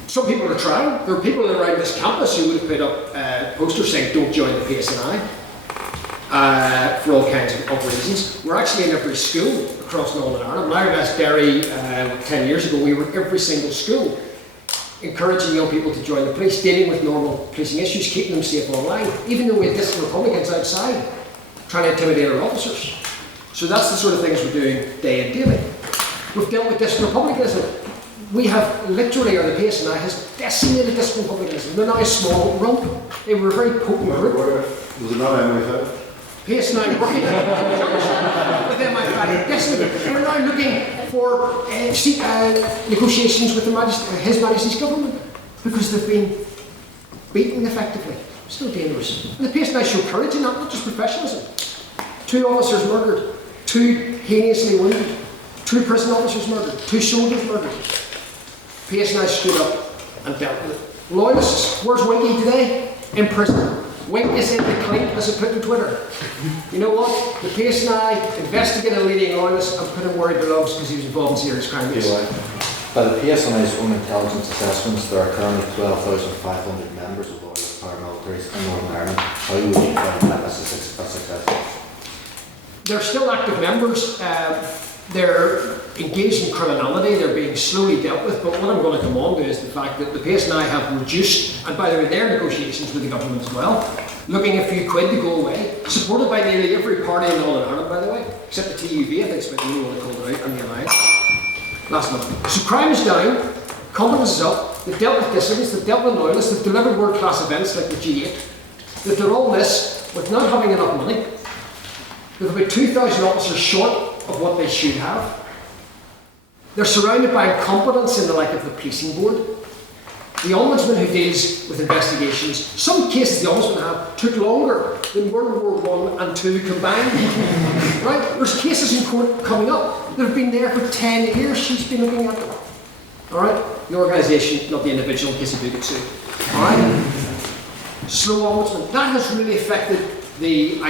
Some people are trying. There are people around this campus who would have put up posters saying don't join the PSNI for all kinds of reasons. We're actually in every school across Northern Ireland. When I was at Derry 10 years ago, we were in every single school encouraging young people to join the police, dealing with normal policing issues, keeping them safe online, even though we had dissident Republicans outside trying to intimidate our officers. So that's the sort of things we're doing day in, daily. We've dealt with dissident Republicanism. We have literally, or the PSNI has decimated dissident Republicanism. They're now a small rump. They were a very potent group. Was it not MI5? PSNI working with MI5 decimated. They're now looking for negotiations with His Majesty's government because they've been beaten effectively. Still dangerous. And the PSNI show courage in that, not just professionalism. 2 officers murdered, 2 heinously wounded, 2 prison officers murdered, 2 soldiers murdered. PSNI stood up and dealt with it. Loyalists, where's Winky today? In prison. Wink is in the clink, as it put on Twitter. You know what? The PSNI investigated a leading loyalist and put him where he belongs because he was involved in serious crime. By the PSNI's own intelligence assessments, there are currently 12,500 members of loyalist paramilitaries in Northern Ireland. How would you find that as a success? They're still active members. They're engaged in criminality, they're being slowly dealt with, but what I'm going to come on to is the fact that the PSNI have reduced, and by the way, their negotiations with the government as well, looking a few quid to go away, supported by nearly every party in Northern Ireland, by the way, except the TUV, I think it's about the new one they called it out, and the Alliance, last month. So crime is down, confidence is up, they've dealt with dissidents, they've dealt with loyalists, they've delivered world-class events like the G8, they've done all this with not having enough money. They've about 2,000 officers short of what they should have. They're surrounded by incompetence in the like of the policing board. The ombudsman who deals with investigations, some cases the ombudsman have took longer than World War I and II combined. Right? There's cases in court coming up that have been there for 10 years. She's been looking at them. All right? The organisation, not the individual, in case you do get sued. All right? Slow ombudsman. That has really affected the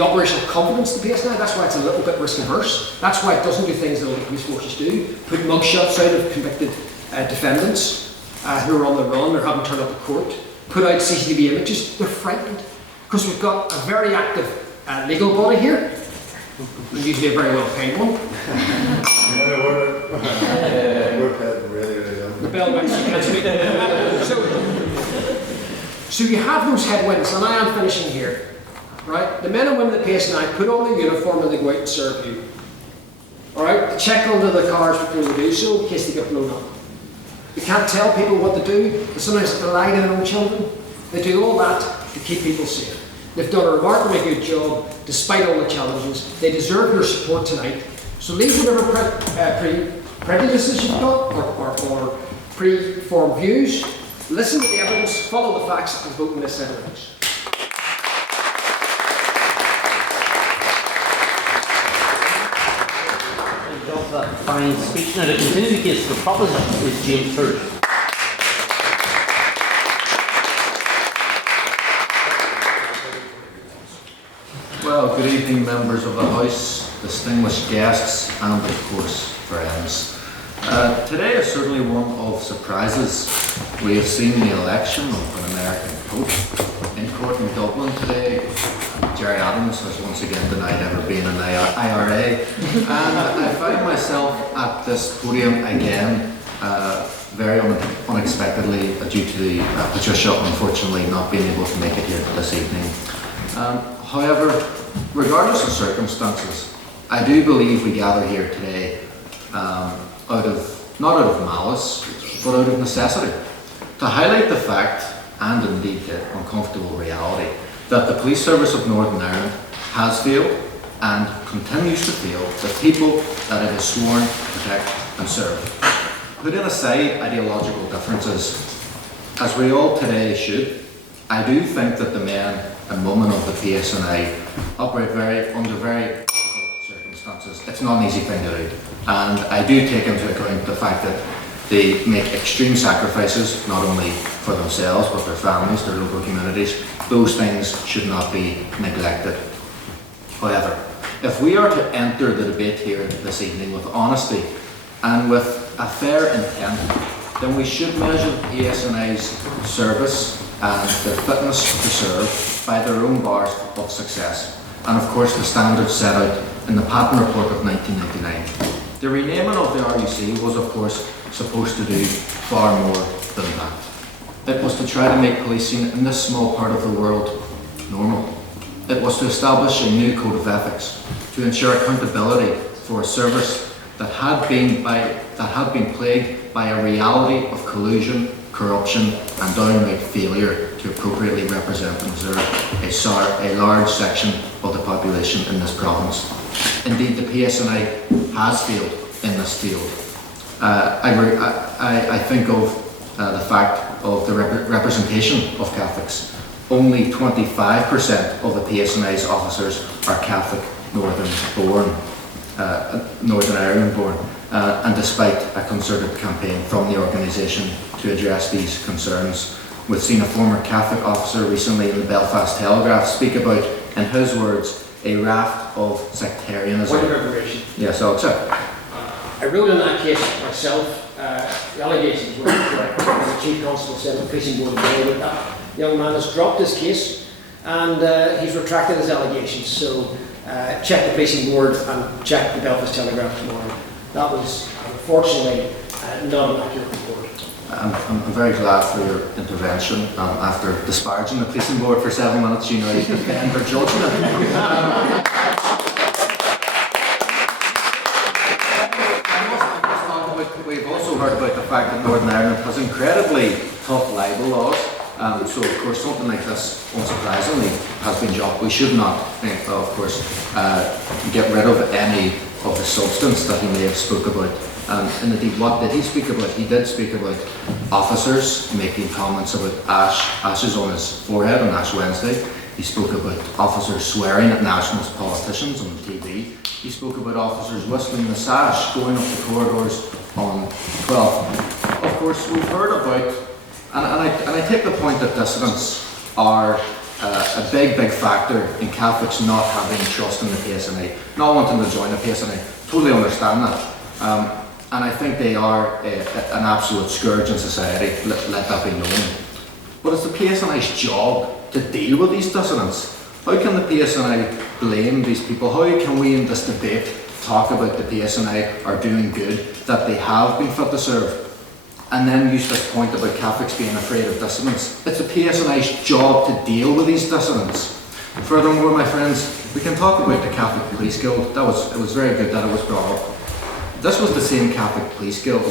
operational confidence of the PSNI. That's why it's a little bit risk averse. That's why it doesn't do things that other police forces do. Put mugshots out of convicted defendants who are on the run or haven't turned up at court. Put out CCTV images. They're frightened because we've got a very active legal body here. Usually a very well paid one. We're paid really, really well. The bell rings, you can't speak. So you have those headwinds, and I am finishing here. Right? The men and women of the PSNI put on their uniform and they go out and serve you. Alright? Check under the cars before they do so in case they get blown up. They can't tell people what to do. They sometimes have to lie to their own children. They do all that to keep people safe. They've done a remarkably good job despite all the challenges. They deserve your support tonight. So leave whatever prejudices you've got or pre-formed views. Listen to the evidence, follow the facts, and vote in this set of evidence. That fine speech. Now, to continue the case, the proposition is James Tourish. good evening, members of the House, distinguished guests, and of course, friends. Today is certainly one of surprises. We have seen the election of an American Pope in court in Dublin today. Jerry Adams has once again denied ever being an IRA, and I find myself at this podium again very unexpectedly due to Patricia unfortunately not being able to make it here this evening. However, regardless of circumstances, I do believe we gather here today not out of malice, but out of necessity, to highlight the fact, and indeed the uncomfortable reality, that the police service of Northern Ireland has failed and continues to fail the people that it is sworn to protect and serve. Putting aside ideological differences, as we all today should, I do think that the men and women of the PSNI operate under very difficult circumstances. It's not an easy thing to do, and I do take into account the fact that they make extreme sacrifices, not only for themselves but their families, their local communities. Those things should not be neglected. However, if we are to enter the debate here this evening with honesty and with a fair intent, then we should measure the PSNI's service and their fitness to serve by their own bars of success, and of course the standards set out in the Patton Report of 1999. The renaming of the RUC was of course supposed to do far more than that. It was to try to make policing in this small part of the world normal. It was to establish a new code of ethics, to ensure accountability for a service that had been plagued by a reality of collusion, corruption and downright failure to appropriately represent and serve a large section of the population in this province. Indeed, the PSNI has failed in this field. I think of the fact of the representation of Catholics. Only 25% of the PSNI's officers are Catholic Northern Ireland born, and despite a concerted campaign from the organisation to address these concerns, we've seen a former Catholic officer recently in the Belfast Telegraph speak about, in his words, a raft of sectarianism. Point of information. Yes, I'll accept. I wrote in that case myself. The allegations were correct. The Chief Constable said the policing board agreed with that. The young man has dropped his case and he's retracted his allegations. So check the policing board and check the Belfast Telegraph tomorrow. That was unfortunately not an accurate report. I'm very glad for your intervention. After disparaging the policing board for 7 minutes, you know you defend their judgment. We've also heard about the fact that Northern Ireland has incredibly tough libel laws. So of course something like this, unsurprisingly, has been dropped. We should not, of course, get rid of any of the substance that he may have spoke about. And indeed, what did he speak about? He did speak about officers making comments about ashes on his forehead on Ash Wednesday. He spoke about officers swearing at nationalist politicians on TV. He spoke about officers whistling the sash going up the corridors on 12. Of course, we've heard about, and I take the point that dissidents are a big factor in Catholics not having trust in the PSNI, not wanting to join the PSNI. Totally understand that. And I think they are an absolute scourge in society, let that be known. But it's the PSNI's job to deal with these dissidents. How can the PSNI blame these people? How can we in this debate talk about the PSNI are doing good, that they have been fit to serve, and then use this point about Catholics being afraid of dissidents? It's the PSNI's job to deal with these dissidents. Furthermore, my friends, we can talk about the Catholic Police Guild. It was very good that it was brought up. This was the same Catholic Police Guild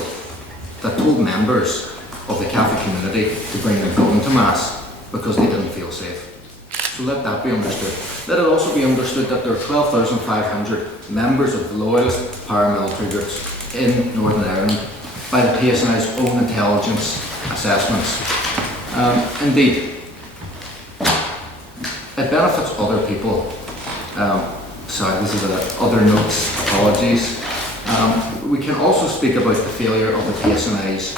that told members of the Catholic community to bring their gun to Mass because they didn't feel safe. So let that be understood. Let it also be understood that there are 12,500 members of loyalist paramilitary groups in Northern Ireland by the PSNI's own intelligence assessments. Indeed, it benefits other people. Sorry, this is other notes, apologies. We can also speak about the failure of the PSNI's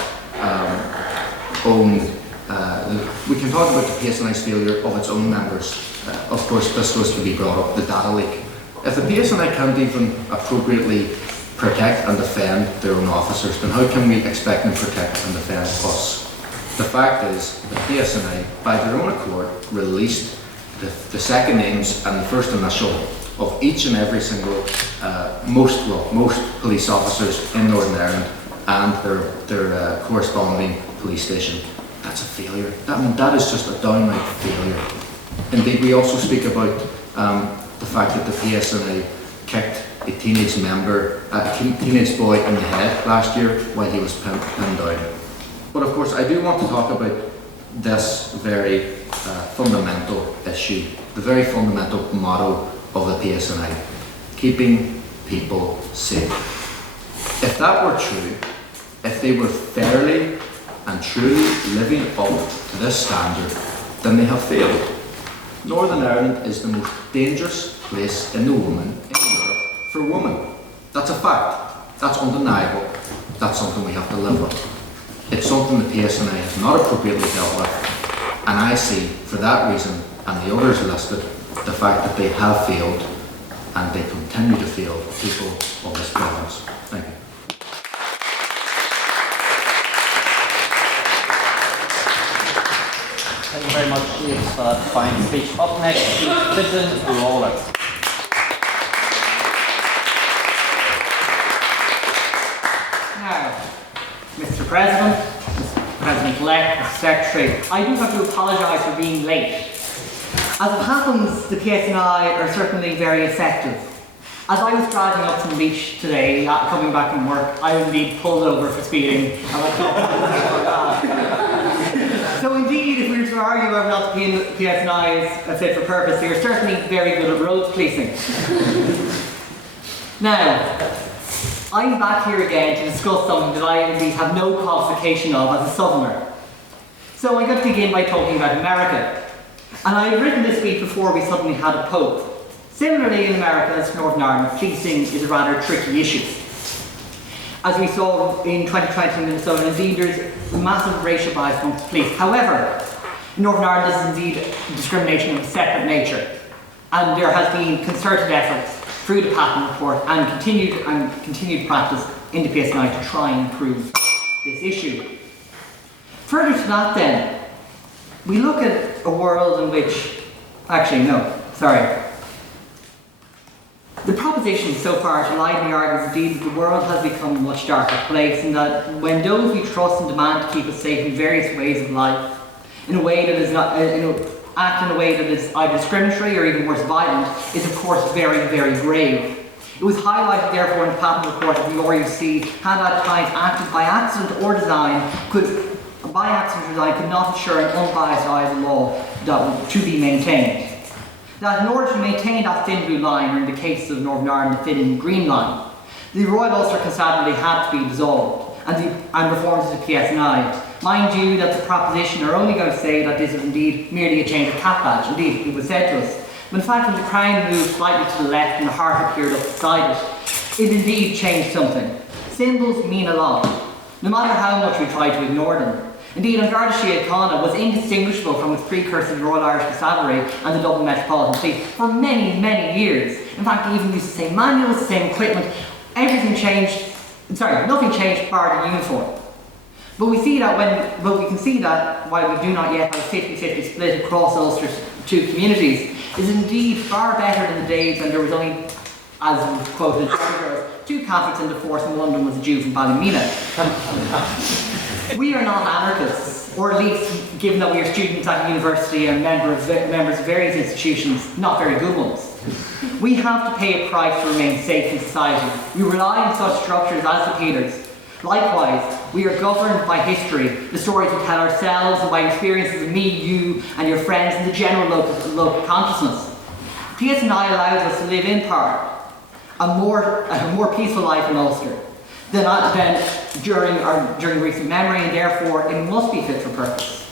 we can talk about the PSNI's failure of its own members Of course, this was to be brought up, the data leak. If the PSNI can't even appropriately protect and defend their own officers, then how can we expect them to protect and defend us? The fact is, the PSNI, by their own accord, released the second names and the first initial of each and every single, most police officers in Northern Ireland and their corresponding police station. That's a failure. That is just a downright failure. Indeed, we also speak about the fact that the PSNI kicked a teenage boy in the head last year while he was pinned down. But of course, I do want to talk about this very fundamental issue, the very fundamental motto of the PSNI, keeping people safe. If that were true, if they were fairly and truly living up to this standard, then they have failed. Northern Ireland is the most dangerous place in Europe for women. That's a fact. That's undeniable. That's something we have to live with. It's something the PSNI has not appropriately dealt with, and I see, for that reason, and the others listed, the fact that they have failed, and they continue to fail people of this province. Thank you. Thank you very much, James, for that fine speech. Up next is Fintan Lawlor. Now, Mr. President, Mr. President-elect, Mr. Secretary, I do have to apologise for being late. As it happens, the PSNI are certainly very effective. As I was driving up from Beach today, coming back from work, I was indeed pulled over for speeding. And I thought, so indeed, if we were to argue whether or not the PSNI is a fit for purpose, they are certainly very good at road policing. Now, I'm back here again to discuss something that I indeed have no qualification of as a Southerner. So I'm going to begin by talking about America. And I had written this week before we suddenly had a Pope. Similarly in America as Northern Ireland, policing is a rather tricky issue. As we saw in 2020 in Minnesota, indeed there's massive racial bias amongst police. However, in Northern Ireland this is indeed discrimination of a separate nature. And there has been concerted efforts through the Patton report and continued practice in the PSNI to try and improve this issue. Further to that then, we look at a world in which, the proposition so far to widely argues indeed that the world has become a much darker place, and that when those we trust and demand to keep us safe in various ways of life, in a way that is not, act in a way that is either discriminatory or even worse violent, is of course very, very grave. It was highlighted therefore in the Patton report that the RUC had at times acted by accident or design could not ensure an unbiased eye of the law that to be maintained. That in order to maintain that thin blue line, or in the case of Northern Ireland, the thin green line, the Royal Ulster Constabulary had to be dissolved and reformed to the PSNI. Mind you that the proposition are only going to say that this is indeed merely a change of cap badge. Indeed, it was said to us. But in fact, when the crown moved slightly to the left and the heart appeared up beside it indeed changed something. Symbols mean a lot, no matter how much we try to ignore them. Indeed, An Garda Síochána was indistinguishable from its precursor, the Royal Irish Constabulary and the Dublin Metropolitan Police, for many, many years. In fact, they even used the same manuals, the same equipment. Everything changed. Nothing changed bar the uniform. But we can see that while we do not yet have a 50-50 split across Ulster's two communities, is indeed far better than the days when there was only, as was quoted, two Catholics in the force and one of them was a Jew from Ballymena. We are not anarchists, or at least, given that we are students at university and members of various institutions, not very good ones. We have to pay a price to remain safe in society. We rely on such structures as the Peters. Likewise, we are governed by history, the stories we tell ourselves, and by experiences of me, you, and your friends in the general local consciousness. PSNI allows us to live in part a more peaceful life in Ulster than during recent memory, and therefore it must be fit for purpose.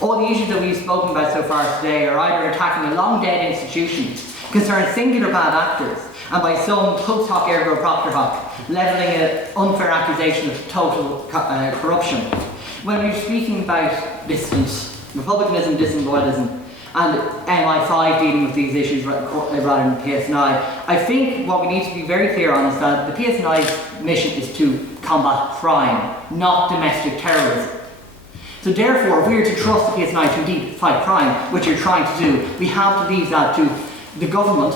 All the issues that we've spoken about so far today are either attacking a long-dead institution, concern singular bad actors, and by some post hoc ergo propter hoc, levelling an unfair accusation of total corruption. When we're speaking about dissident republicanism, dissident loyalism, and MI5 dealing with these issues rather than the PSNI. I think what we need to be very clear on is that the PSNI's mission is to combat crime, not domestic terrorism. So therefore, if we are to trust the PSNI to indeed fight crime, which you're trying to do, we have to leave that to the government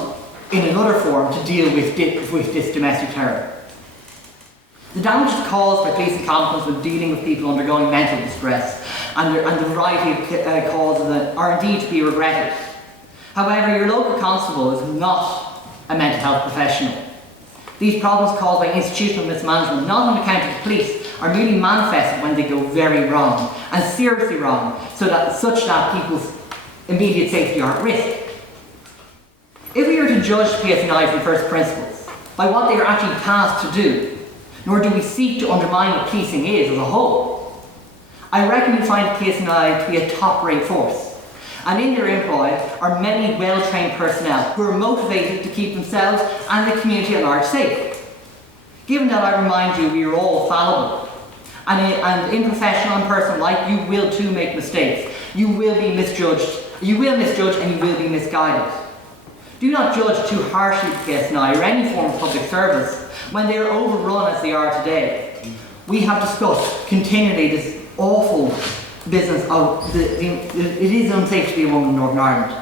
in another form to deal with this domestic terror. The damage caused by police incompetence when dealing with people undergoing mental distress and the variety of causes are indeed to be regretted. However, your local constable is not a mental health professional. These problems caused by institutional mismanagement, not on account of the police, are merely manifested when they go very wrong, and seriously wrong, such that people's immediate safety are at risk. If we were to judge the PSNI from first principles, by what they are actually tasked to do, nor do we seek to undermine what policing is as a whole, I reckon you find the PSNI to be a top-rate force. And in their employ are many well-trained personnel who are motivated to keep themselves and the community at large safe. Given that, I remind you, we are all fallible. And in professional and personal life, you will too make mistakes. You will be misjudged. You will misjudge and you will be misguided. Do not judge too harshly the PSNI or any form of public service when they are overrun as they are today. We have discussed continually this awful business of it is unsafe to be a woman in Northern Ireland.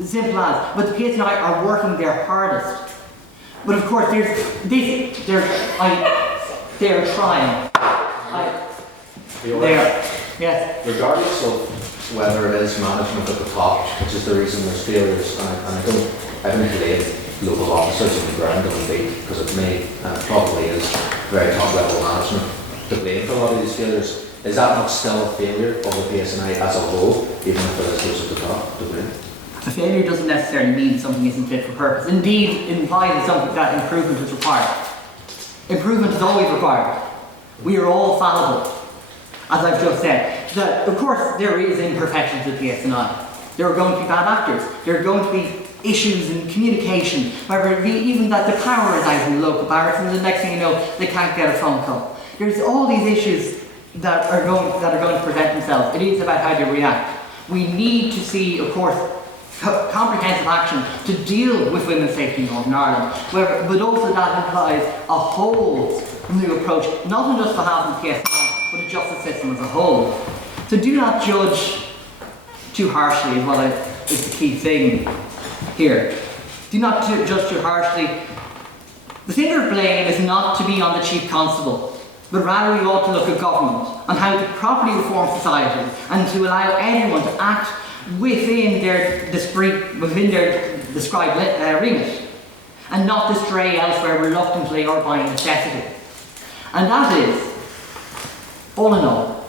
Simple as. But the PSNI are working their hardest. But of course, they're trying. Yes. Regardless of whether it is management at the top, which is the reason there's failures, and I don't blame local officers on the ground on the beat, because it probably is very top level management to blame for a lot of these failures. Is that not still a failure of the PSNI as a whole, even if it is those at the top to blame? A failure doesn't necessarily mean something isn't fit for purpose. Indeed, it implies that improvement is required. Improvement is always required. We are all fallible, as I've just said. Of course, there is imperfections with PSNI. There are going to be bad actors. There are going to be issues in communication, whether it be even that the power is out in the local barracks, and the next thing you know, they can't get a phone call. There's all these issues that are going to present themselves. It is about how they react. We need to see, of course, comprehensive action to deal with women's safety in Northern Ireland, but also that implies a whole new approach, not on just behalf of the PSNI, but the justice system as a whole. So do not judge too harshly is the key thing here. Do not judge too harshly. The finger of blame is not to be on the chief constable, but rather we ought to look at government on how to properly reform society and to allow everyone to act within their described remit and not to stray elsewhere reluctantly or by necessity. And that is, all in all,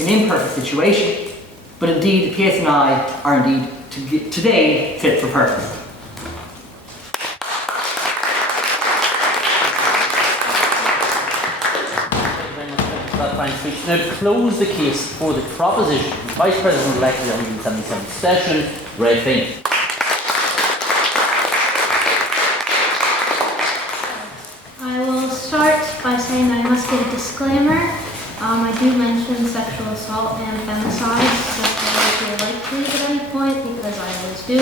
an imperfect situation, but indeed the PSNI are indeed today fit for purpose. Now, to close the case for the proposition, Vice President-elect of the 177th session, Ray Thien. I will start by saying that I must give a disclaimer. I do mention sexual assault and femicide, so I would like to leave at any point because I always do.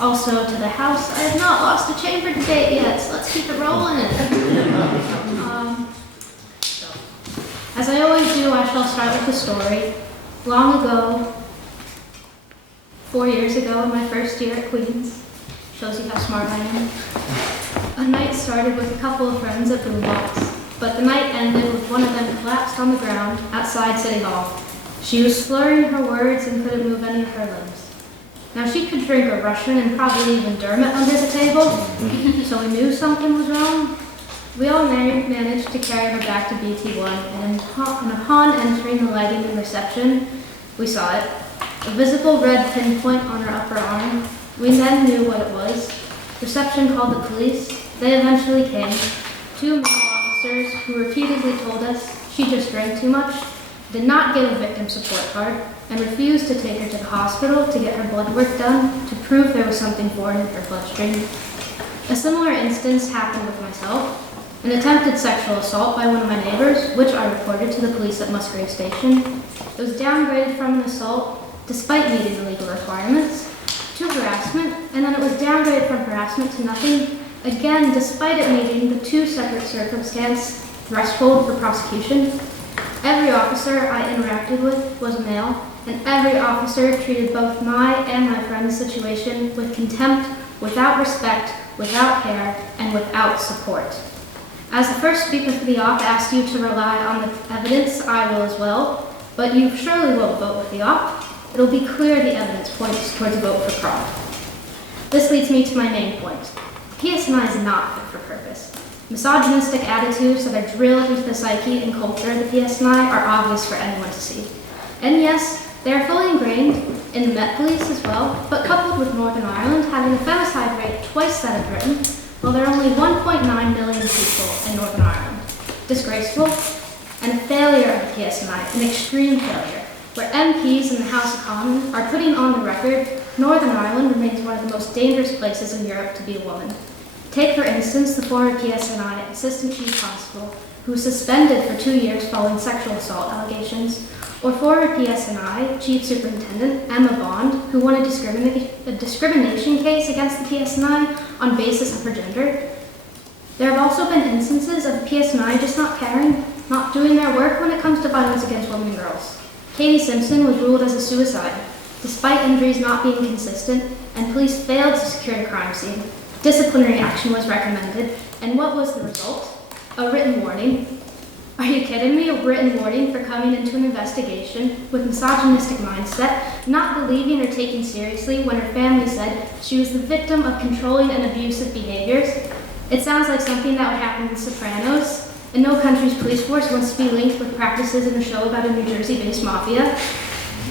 Also, to the House, I have not lost a chamber debate yet, so let's keep it rolling. As I always do, I shall start with a story. Long ago, 4 years ago, in my first year at Queen's, shows you how smart I am, a night started with a couple of friends at Boombox, but the night ended with one of them collapsed on the ground outside City Hall. She was slurring her words and couldn't move any of her limbs. Now she could drink a Russian and probably even Dermot under the table, so we knew something was wrong. We all managed to carry her back to BT1, and upon entering the lighting and reception, we saw it. A visible red pinpoint on her upper arm. We then knew what it was. Reception called the police. They eventually came. 2 male officers who repeatedly told us she just drank too much, did not get a victim support card, and refused to take her to the hospital to get her blood work done to prove there was something foreign in her bloodstream. A similar instance happened with myself. An attempted sexual assault by one of my neighbors, which I reported to the police at Musgrave Station. It was downgraded from an assault, despite meeting the legal requirements, to harassment, and then it was downgraded from harassment to nothing, again despite it meeting the two separate circumstance threshold for prosecution. Every officer I interacted with was a male, and every officer treated both my and my friend's situation with contempt, without respect, without care, and without support. As the first speaker for the op asked you to rely on the evidence, I will as well, but you surely will vote with the op. It'll be clear the evidence points towards a vote for fraud. This leads me to my main point. PSNI is not fit for purpose. Misogynistic attitudes that are drilled into the psyche and culture of the PSNI are obvious for anyone to see. And yes, they are fully ingrained in the Met Police as well, but coupled with Northern Ireland having a femicide rate twice that of Britain, while there are only 1.9 million people in Northern Ireland. Disgraceful, and a failure of the PSNI, an extreme failure, where MPs in the House of Commons are putting on the record Northern Ireland remains one of the most dangerous places in Europe to be a woman. Take, for instance, the former PSNI Assistant Chief Constable, who was suspended for 2 years following sexual assault allegations, or former PSNI Chief Superintendent Emma Bond, who won a discrimination case against the PSNI on basis of her gender. There have also been instances of the PSNI just not caring, not doing their work when it comes to violence against women and girls. Katie Simpson was ruled as a suicide, despite injuries not being consistent, and police failed to secure the crime scene. Disciplinary action was recommended, and what was the result? A written warning. Are you kidding me? A written warning for coming into an investigation with misogynistic mindset, not believing or taking seriously when her family said she was the victim of controlling and abusive behaviors. It sounds like something that would happen in The Sopranos, and no country's police force wants to be linked with practices in a show about a New Jersey-based mafia.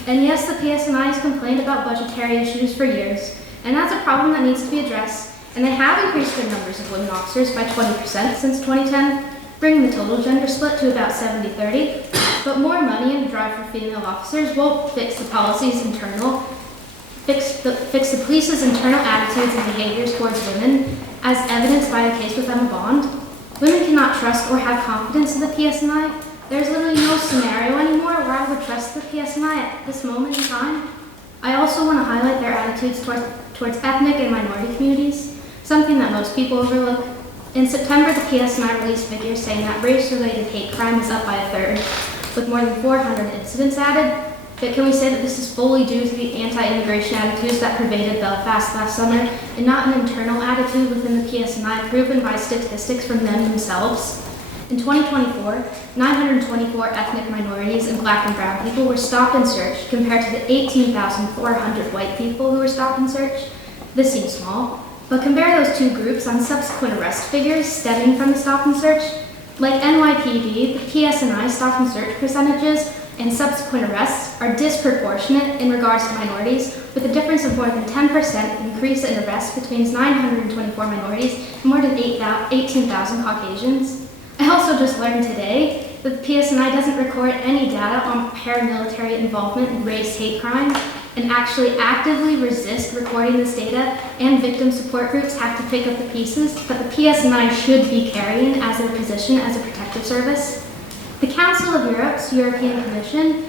And yes, the PSNI has complained about budgetary issues for years, and that's a problem that needs to be addressed, and they have increased their numbers of women officers by 20% since 2010, bringing the total gender split to about 70-30. But more money and a drive for female officers won't fix the police's internal attitudes and behaviors towards women, as evidenced by the case with Emma Bond. Women cannot trust or have confidence in the PSNI. There's literally no scenario anymore where I would trust the PSNI at this moment in time. I also want to highlight their attitudes towards ethnic and minority communities, something that most people overlook. In September, the PSNI released figures saying that race-related hate crime is up by a third, with more than 400 incidents added. But can we say that this is fully due to the anti-immigration attitudes that pervaded Belfast last summer, and not an internal attitude within the PSNI proven by statistics from them themselves? In 2024, 924 ethnic minorities and black and brown people were stopped and searched, compared to the 18,400 white people who were stopped and searched. This seems small, but compare those two groups on subsequent arrest figures stemming from the stop and search. Like NYPD, the PSNI stop and search percentages and subsequent arrests are disproportionate in regards to minorities, with a difference of more than 10% increase in arrests between 924 minorities and more than 18,000 Caucasians. I also just learned today that the PSNI doesn't record any data on paramilitary involvement in race hate crime, and actually actively resist recording this data, and victim support groups have to pick up the pieces that the PSNI should be carrying as their position as a protective service. The Council of Europe's European Commission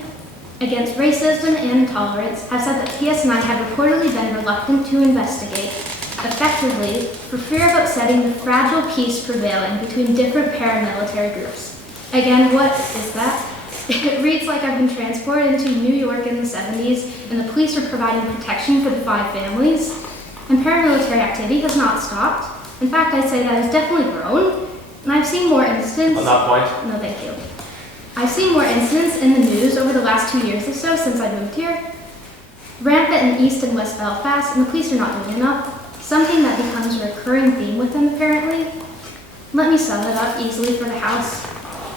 Against Racism and Intolerance has said that PSNI have reportedly been reluctant to investigate effectively for fear of upsetting the fragile peace prevailing between different paramilitary groups. Again, what is that? It reads like I've been transported into New York in the 70s, and the police are providing protection for the 5 families, and paramilitary activity has not stopped. In fact, I'd say that has definitely grown, and I've seen more incidents. On that point? No, thank you. I've seen more incidents in the news over the last 2 years or so since I moved here. Rampant in East and West Belfast, and the police are not doing enough, something that becomes a recurring theme with them, apparently. Let me sum it up easily for the House.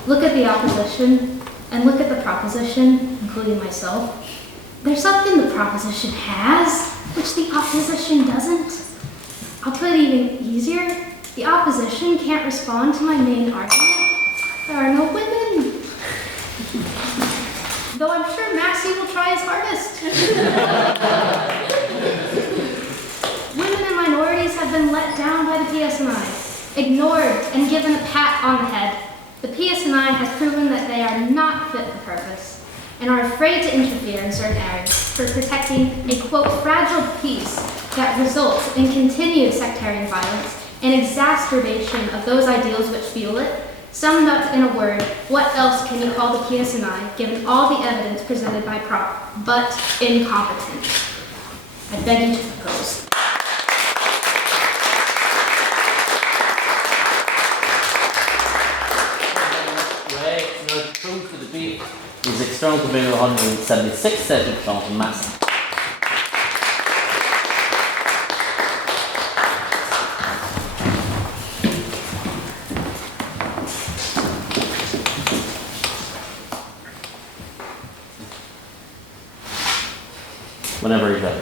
Look at the opposition, and look at the proposition, including myself. There's something the proposition has, which the opposition doesn't. I'll put it even easier. The opposition can't respond to my main argument. There are no women. Though I'm sure Massey will try his hardest. Women and minorities have been let down by the PSNI, ignored, and given a pat on the head. The PSNI has proven that they are not fit for purpose. and are afraid to interfere in certain areas for protecting a, quote, fragile peace that results in continued sectarian violence and exacerbation of those ideals which fuel it. Summed up in a word, what else can you call the PSNI given all the evidence presented by Prop, but incompetent? I beg you to propose. Approved the debate is external to Bill 176, Secretary Jonathan Massey. Whenever you're ready.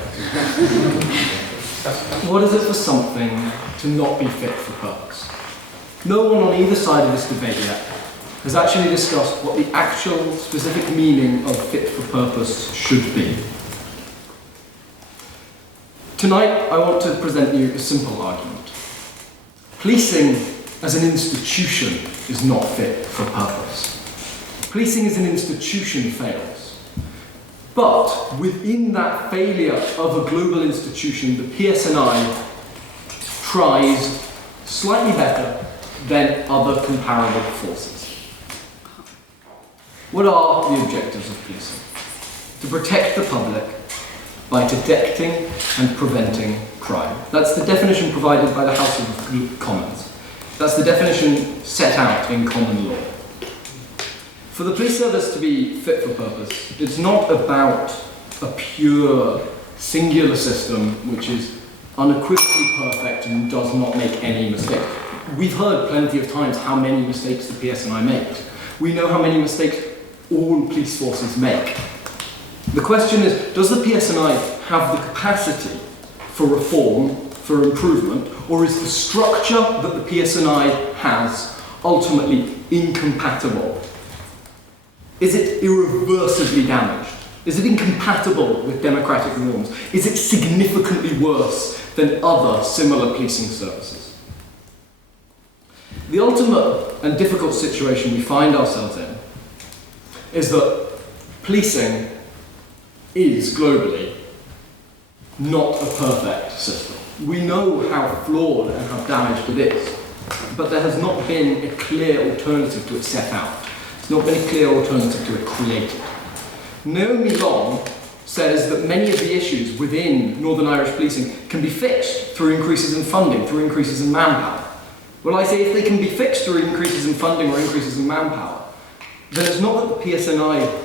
What is it for something to not be fit for purpose? No one on either side of this debate yet has actually discussed what the actual specific meaning of fit for purpose should be. Tonight, I want to present you a simple argument. Policing as an institution is not fit for purpose. Policing as an institution fails. But within that failure of a global institution, the PSNI tries slightly better than other comparable forces. What are the objectives of policing? To protect the public by detecting and preventing crime. That's the definition provided by the House of Commons. That's the definition set out in common law. For the police service to be fit for purpose, it's not about a pure, singular system which is unequivocally perfect and does not make any mistakes. We've heard plenty of times how many mistakes the PSNI makes. We know how many mistakes all police forces make. The question is, does the PSNI have the capacity for reform, for improvement, or is the structure that the PSNI has ultimately incompatible? Is it irreversibly damaged? Is it incompatible with democratic norms? Is it significantly worse than other similar policing services? The ultimate and difficult situation we find ourselves in is that policing is globally not a perfect system. We know how flawed and how damaged it is, but there has not been a clear alternative to it set out. There's not been a clear alternative to it created. Naomi Long says that many of the issues within Northern Irish policing can be fixed through increases in funding, through increases in manpower. Well, I say if they can be fixed through increases in funding or increases in manpower, then it's not that the PSNI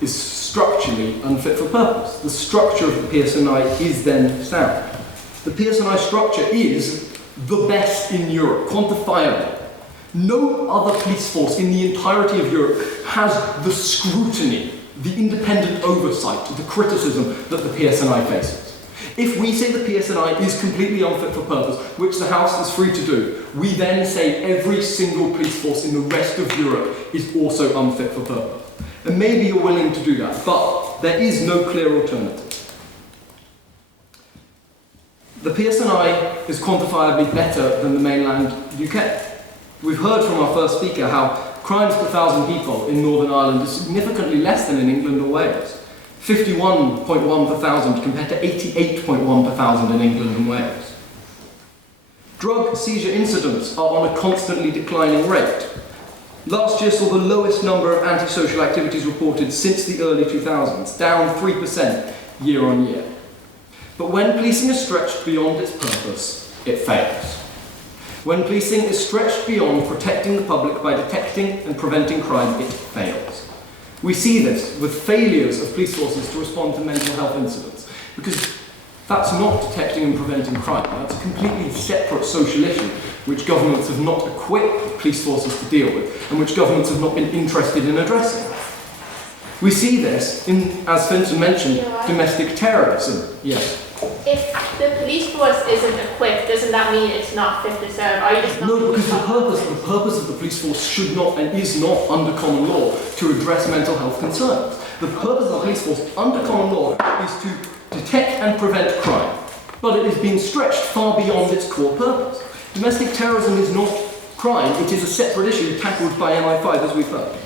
is structurally unfit for purpose. The structure of the PSNI is then sound. The PSNI structure is the best in Europe, quantifiable. No other police force in the entirety of Europe has the scrutiny, the independent oversight, the criticism that the PSNI faces. If we say the PSNI is completely unfit for purpose, which the House is free to do, we then say every single police force in the rest of Europe is also unfit for purpose. And maybe you're willing to do that, but there is no clear alternative. The PSNI is quantifiably better than the mainland UK. We've heard from our first speaker how crimes per 1,000 people in Northern Ireland is significantly less than in England or Wales. 51.1 per 1,000 compared to 88.1 per 1,000 in England and Wales. Drug seizure incidents are on a constantly declining rate. Last year saw the lowest number of antisocial activities reported since the early 2000s, down 3% year on year. But when policing is stretched beyond its purpose, it fails. When policing is stretched beyond protecting the public by detecting and preventing crime, it fails. We see this with failures of police forces to respond to mental health incidents, because that's not detecting and preventing crime. That's a completely separate social issue which governments have not equipped police forces to deal with, and which governments have not been interested in addressing. We see this in, as Fintan mentioned, domestic terrorism. Yes. If the police force isn't equipped, doesn't that mean it's not fit to serve? Are you just not? No, because the purpose of the police force should not and is not under common law to address mental health concerns. The purpose of the police force under common law is to detect and prevent crime, but it is being stretched far beyond its core purpose. Domestic terrorism is not crime, it is a separate issue tackled by MI5 as we've heard.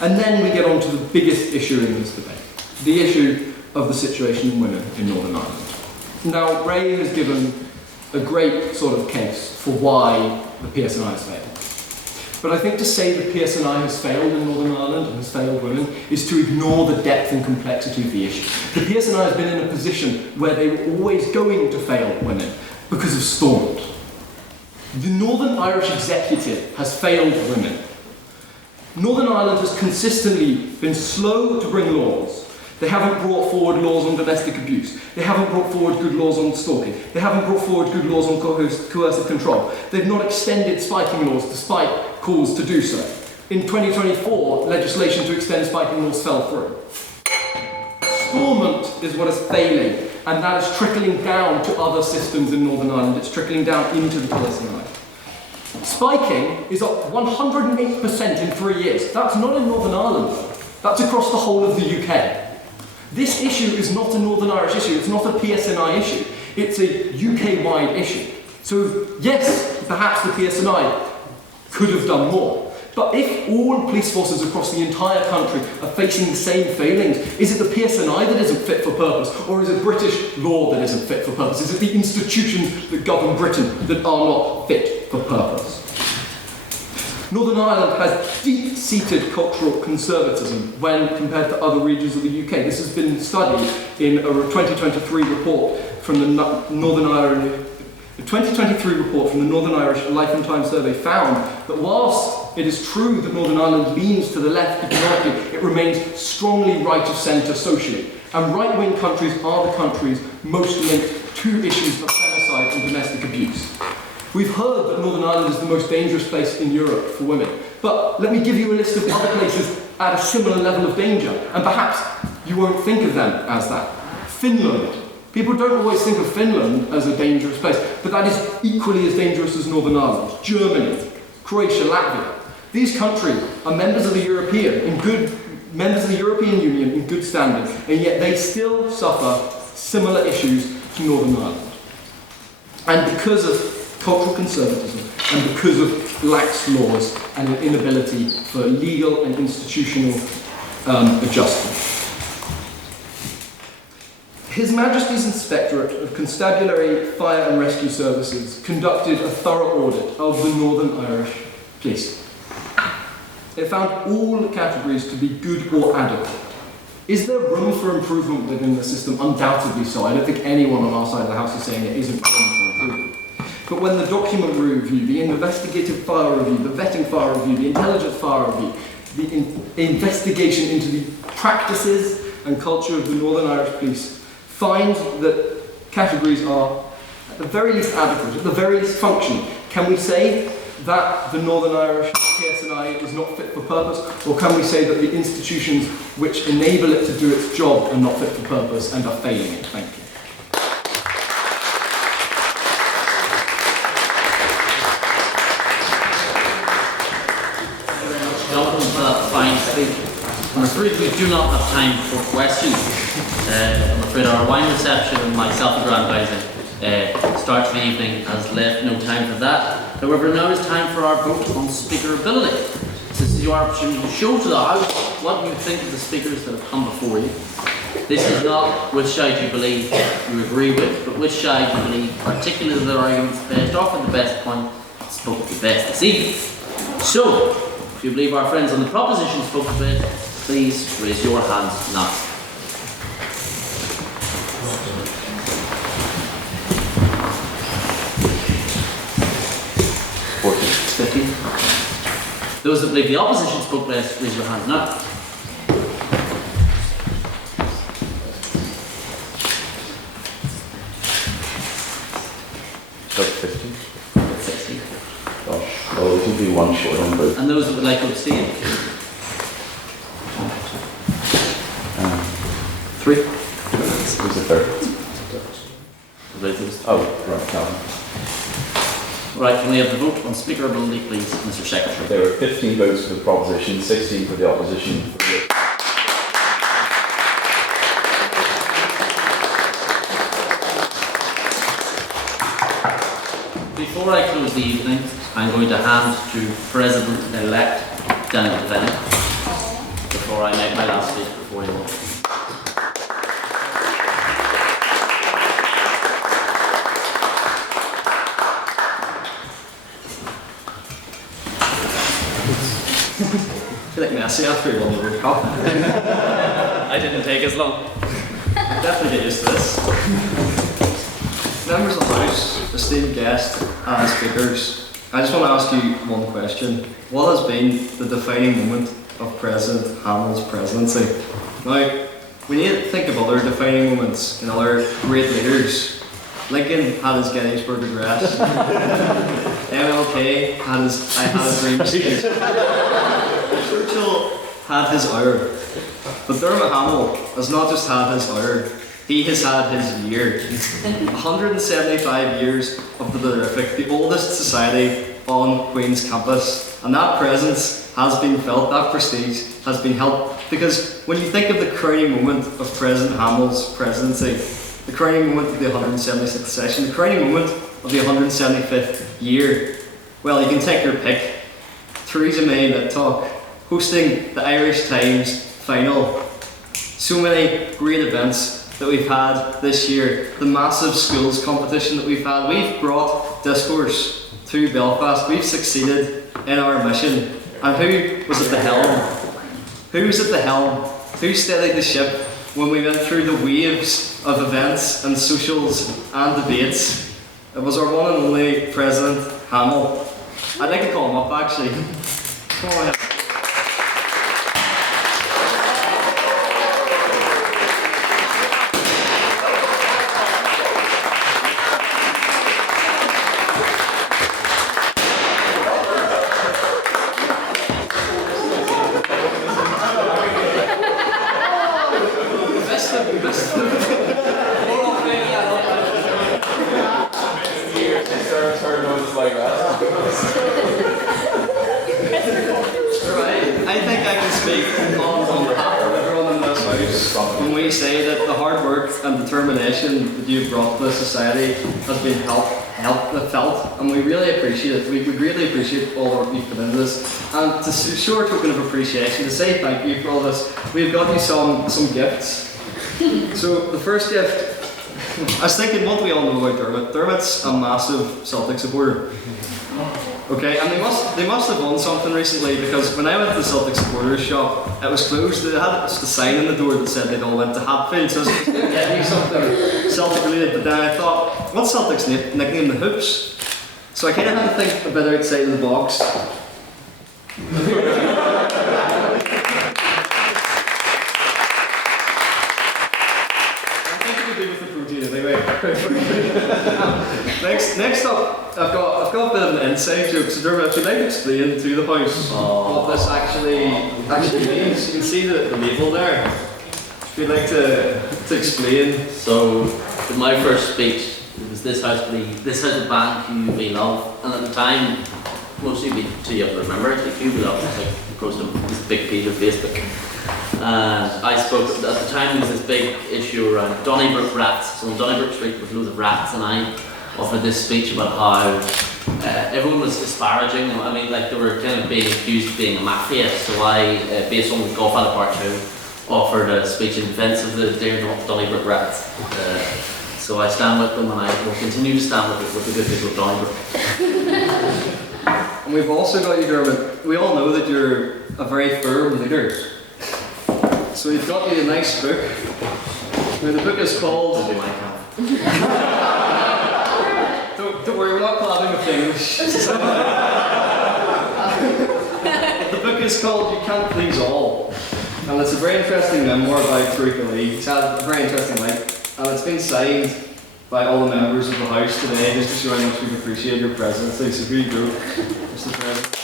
And then we get on to the biggest issue in this debate, the issue of the situation of women in Northern Ireland. Now, Ray has given a great sort of case for why the PSNI has failed. But I think to say the PSNI has failed in Northern Ireland and has failed women is to ignore the depth and complexity of the issue. The PSNI has been in a position where they were always going to fail women because of Stormont. The Northern Irish Executive has failed women. Northern Ireland has consistently been slow to bring laws. They haven't brought forward laws on domestic abuse. They haven't brought forward good laws on stalking. They haven't brought forward good laws on coercive control. They've not extended spiking laws despite calls to do so. In 2024, legislation to extend spiking laws fell through. Stormont is what is failing, and that is trickling down to other systems in Northern Ireland. It's trickling down into the PSNI. Spiking is up 108% in 3 years. That's not in Northern Ireland, though. That's across the whole of the UK. This issue is not a Northern Irish issue. It's not a PSNI issue. It's a UK-wide issue. So, yes, perhaps the PSNI could have done more. But if all police forces across the entire country are facing the same failings, is it the PSNI that isn't fit for purpose? Or is it British law that isn't fit for purpose? Is it the institutions that govern Britain that are not fit for purpose? Northern Ireland has deep-seated cultural conservatism when compared to other regions of the UK. This has been studied in a 2023 report from the Northern Irish. The 2023 report from the Northern Irish Life and Time Survey found that whilst it is true that Northern Ireland leans to the left economically, it remains strongly right of centre socially. And right-wing countries are the countries most linked to issues of femicide and domestic abuse. We've heard that Northern Ireland is the most dangerous place in Europe for women. But let me give you a list of other places at a similar level of danger, and perhaps you won't think of them as that. Finland. People don't always think of Finland as a dangerous place, but that is equally as dangerous as Northern Ireland. Germany, Croatia, Latvia. These countries are members of the European Union in good standing, and yet they still suffer similar issues to Northern Ireland. And because of cultural conservatism, and because of lax laws and an inability for legal and institutional adjustment. His Majesty's Inspectorate of Constabulary, Fire and Rescue Services conducted a thorough audit of the Northern Irish Police. It found all categories to be good or adequate. Is there room for improvement within the system? Undoubtedly so. I don't think anyone on our side of the house is saying there isn't room for improvement. But when the document review, the investigative file review, the vetting file review, the intelligence file review, the investigation into the practices and culture of the Northern Irish Police find that categories are at the very least adequate, at the very least functioning, can we say that the Northern Irish PSNI is not fit for purpose, or can we say that the institutions which enable it to do its job are not fit for purpose and are failing it? Thank you. Fine speech. I'm afraid we do not have time for questions. I'm afraid our wine reception and my self-aggrandizing start to the evening has left no time for that. However, now is time for our vote on speaker ability. This is your opportunity to show to the House what you think of the speakers that have come before you. This is not which side you believe you agree with, but which side you believe articulated their arguments best, offered the best point, spoke the best this evening. So, if you believe our friends on the proposition spoke the best, please raise your hands now. Those that believe the opposition spoke best, raise your hands now. About 15. 16. Gosh, well, it would be one short on both. And those that would like to abstain? 3. Who's the third? Oh, right, Gavin. Right, can we have the vote on speaker ability, please, Mr. Secretary? There were 15 votes for the proposition, 16 for the opposition. Before I close the evening, I'm going to hand to President-elect Devenney. before I make my last speech before you all. I feel like Massey after he won the World Cup. I didn't take as long. Definitely get used to this. Members of the House, esteemed guests and speakers, I just want to ask you one question. What has been the defining moment of President Hamill's presidency? Now, we need to think of other defining moments in other great leaders. Lincoln had his Gettysburg Address. MLK had his I Had a Dream speech. Churchill had his hour. But Dermot Hamill has not just had his hour, he has had his year. 175 years of the Terrific, the oldest society on Queen's campus. And that presence has been felt, that prestige has been held. Because when you think of the crowning moment of President Hamill's presidency, the crowning moment of the 176th session, the crowning moment of the 175th year, well, you can take your pick. Theresa May Lit Talk, hosting the Irish Times final. So many great events that we've had this year. The massive schools competition that we've had. We've brought discourse to Belfast. We've succeeded in our mission. And who was at the helm? Who was at the helm? Who steadied the ship when we went through the waves of events and socials and debates? It was our one and only President Hamill. I'd like to call him up actually. Come on ahead. I think I can speak on behalf of everyone in this house when we say that the hard work and determination that you've brought to the society has been felt, and we really appreciate it. We greatly appreciate all the work you've put into this. And to show a token of appreciation, to say thank you for all this, we've got you some gifts. So the first gift, I was thinking, what do we all know about Dermot? Dermot's a massive Celtic supporter. Okay, and they must have won something recently, because when I went to the Celtic supporters shop, it was closed. They had just a sign in the door that said they'd all went to Hatfield, so I was going to get you something Celtic related, but then I thought, what's Celtic's nickname? The Hoops? So I kind of had to think a bit outside of the box. Next up, I've got a bit of an inside joke. So Dermot, if you'd like to explain to the house what this actually means, you can see the label there. If you'd like to explain. So, in my first speech, it was this house of bank who we love, and at the time, most of you be too young to remember it. Like, who we love, it's like across this big page of Facebook. And I spoke at the time. There was this big issue around Donnybrook rats. So on Donnybrook Street with loads of rats, and I offered this speech about how everyone was disparaging. I mean, like they were kind of being accused of being a mafia. So I, based on Godfather Part 2, offered a speech in defence of the dear Donnybrook rats. So I stand with them, and I will continue to stand with the good people of Donnybrook. And we've also got you, Dermot. We all know that you're a very firm leader. So we've got you a nice book. Now the book is called... Don't worry, we're not collabing with English. The book is called You Can't Please All. And it's a very interesting memoir by Tariq Ali. It's had a very interesting life. And it's been signed by all the members of the House today, just to show how much we appreciate your presidency. So here you go, Mr. President.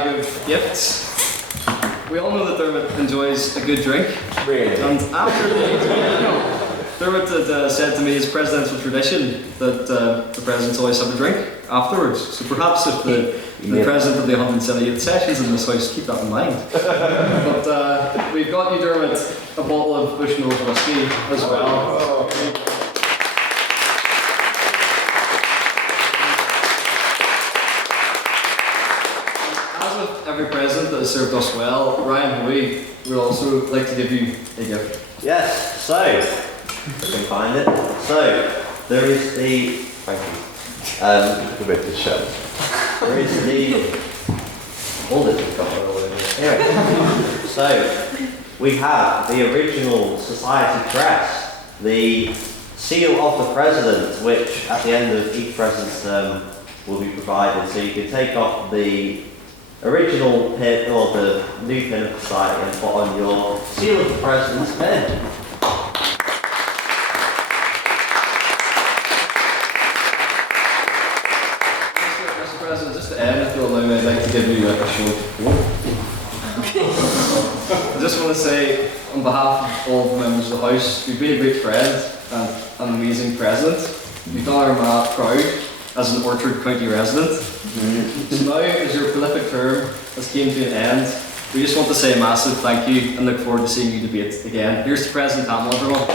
Of gifts. We all know that Dermot enjoys a good drink. Really? And after the meeting, Dermot had said to me as presidential tradition that the presidents always have a drink afterwards. So perhaps if the president of the 178th sessions in this house, keep that in mind. But we've got you, Dermot, a bottle of Bushmills whiskey as well. served us well. Ryan, we would also like to give you a gift. Yes, so, if I can find it. So, there is the, thank you, a bit to show. There is the, all this has got all over here. Anyway, so, we have the original society crest, the seal of the president, which at the end of each president's term will be provided. So you can take off the original pin or the new pin of society and put on your seal of the president's pin. Mr. President, just to end, if you'll allow me, I'd like to give you a short. I just want to say, on behalf of all the members of the House, you've been a great friend and an amazing president. You've done our ma proud as an Orchard County resident. So now, as your prolific term has came to an end, we just want to say a massive thank you and look forward to seeing you debate again. Here's to President Hamill, everyone.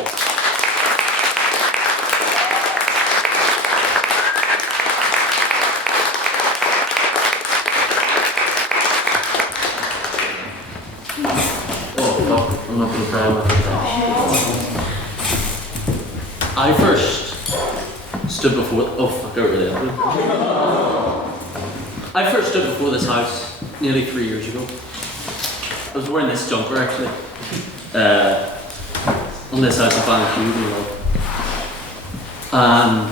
I'm not going to cry about it. I first stood before. Oh fuck! I really am. I first stood before this house nearly 3 years ago. I was wearing this jumper actually. On this house of Bannock, you know. And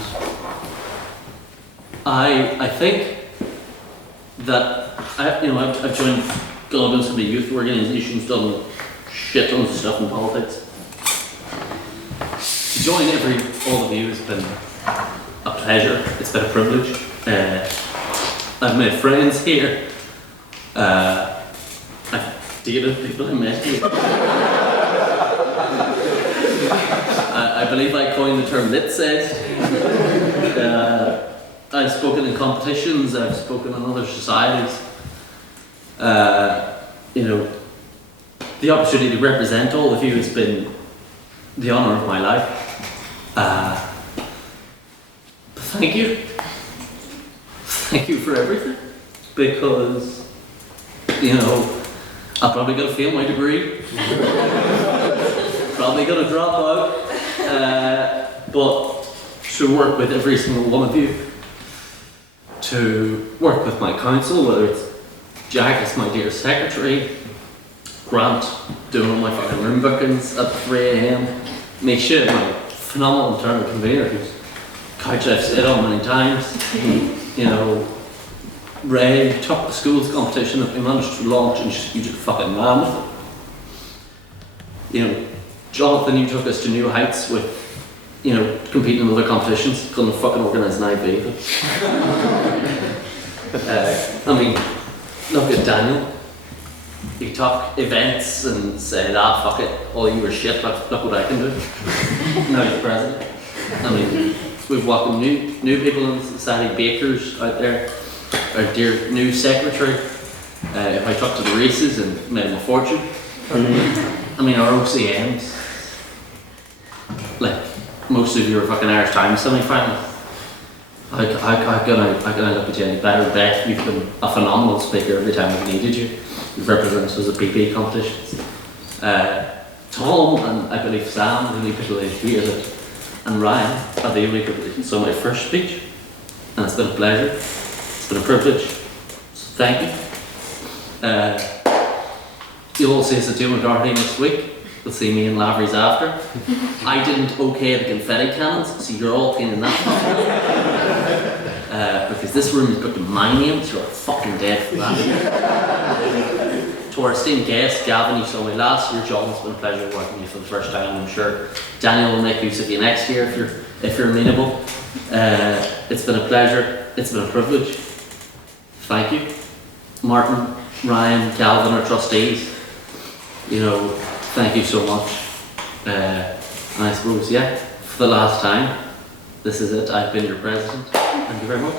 I think that I've joined God and some of the youth organisations, done shit tons of stuff in politics. To join all of you has been a pleasure. It's been a privilege. I've made friends here. I've dated people I met here. I believe I coined the term lit set. I've spoken in competitions. I've spoken in other societies. The opportunity to represent all of you has been the honour of my life. Thank you. Thank you for everything. Because, I'm probably going to fail my degree. Probably going to drop out. But to work with every single one of you, to work with my council, whether it's Jack as my dear secretary, Grant doing all my fucking room bookings at 3 AM, Misha, my phenomenal internal convener whose couch I've stayed on many times, Ray took the schools competition that we managed to launch and you just fucking ran with it. Jonathan, you took us to new heights with, competing in other competitions, couldn't fucking organise an IB. Look at Daniel. He took events and said, fuck it, all you were shit, look what I can do. Now he's president. We've welcomed new people in society, bakers out there, our dear new secretary, who I took to the races and made him a fortune. Our OCMs, like most of your fucking Irish Times semi-final. How can I look at you any better? Beth, you've been a phenomenal speaker every time I've needed you. You've represented us at PP competitions. Tom and I believe Sam, the only people who hear it, and Ryan are the only people who saw my first speech. And it's been a pleasure. It's been a privilege. So thank you. You'll all see us at Doom Doherty next week. You'll see me in Lavery's after. I didn't okay the confetti cannons, so you're all cleaning that. Because this room is booked in my name, so you're fucking dead for that. To our esteemed guest, Gavin, you saw me last year. Jon, it's been a pleasure working with you for the first time. I'm sure Daniel will make use of you next year if you're amenable. It's been a pleasure. It's been a privilege. Thank you. Martin, Ryan, Calvin, our trustees. Thank you so much. And I suppose, for the last time, this is it. I've been your president. Thank you very much.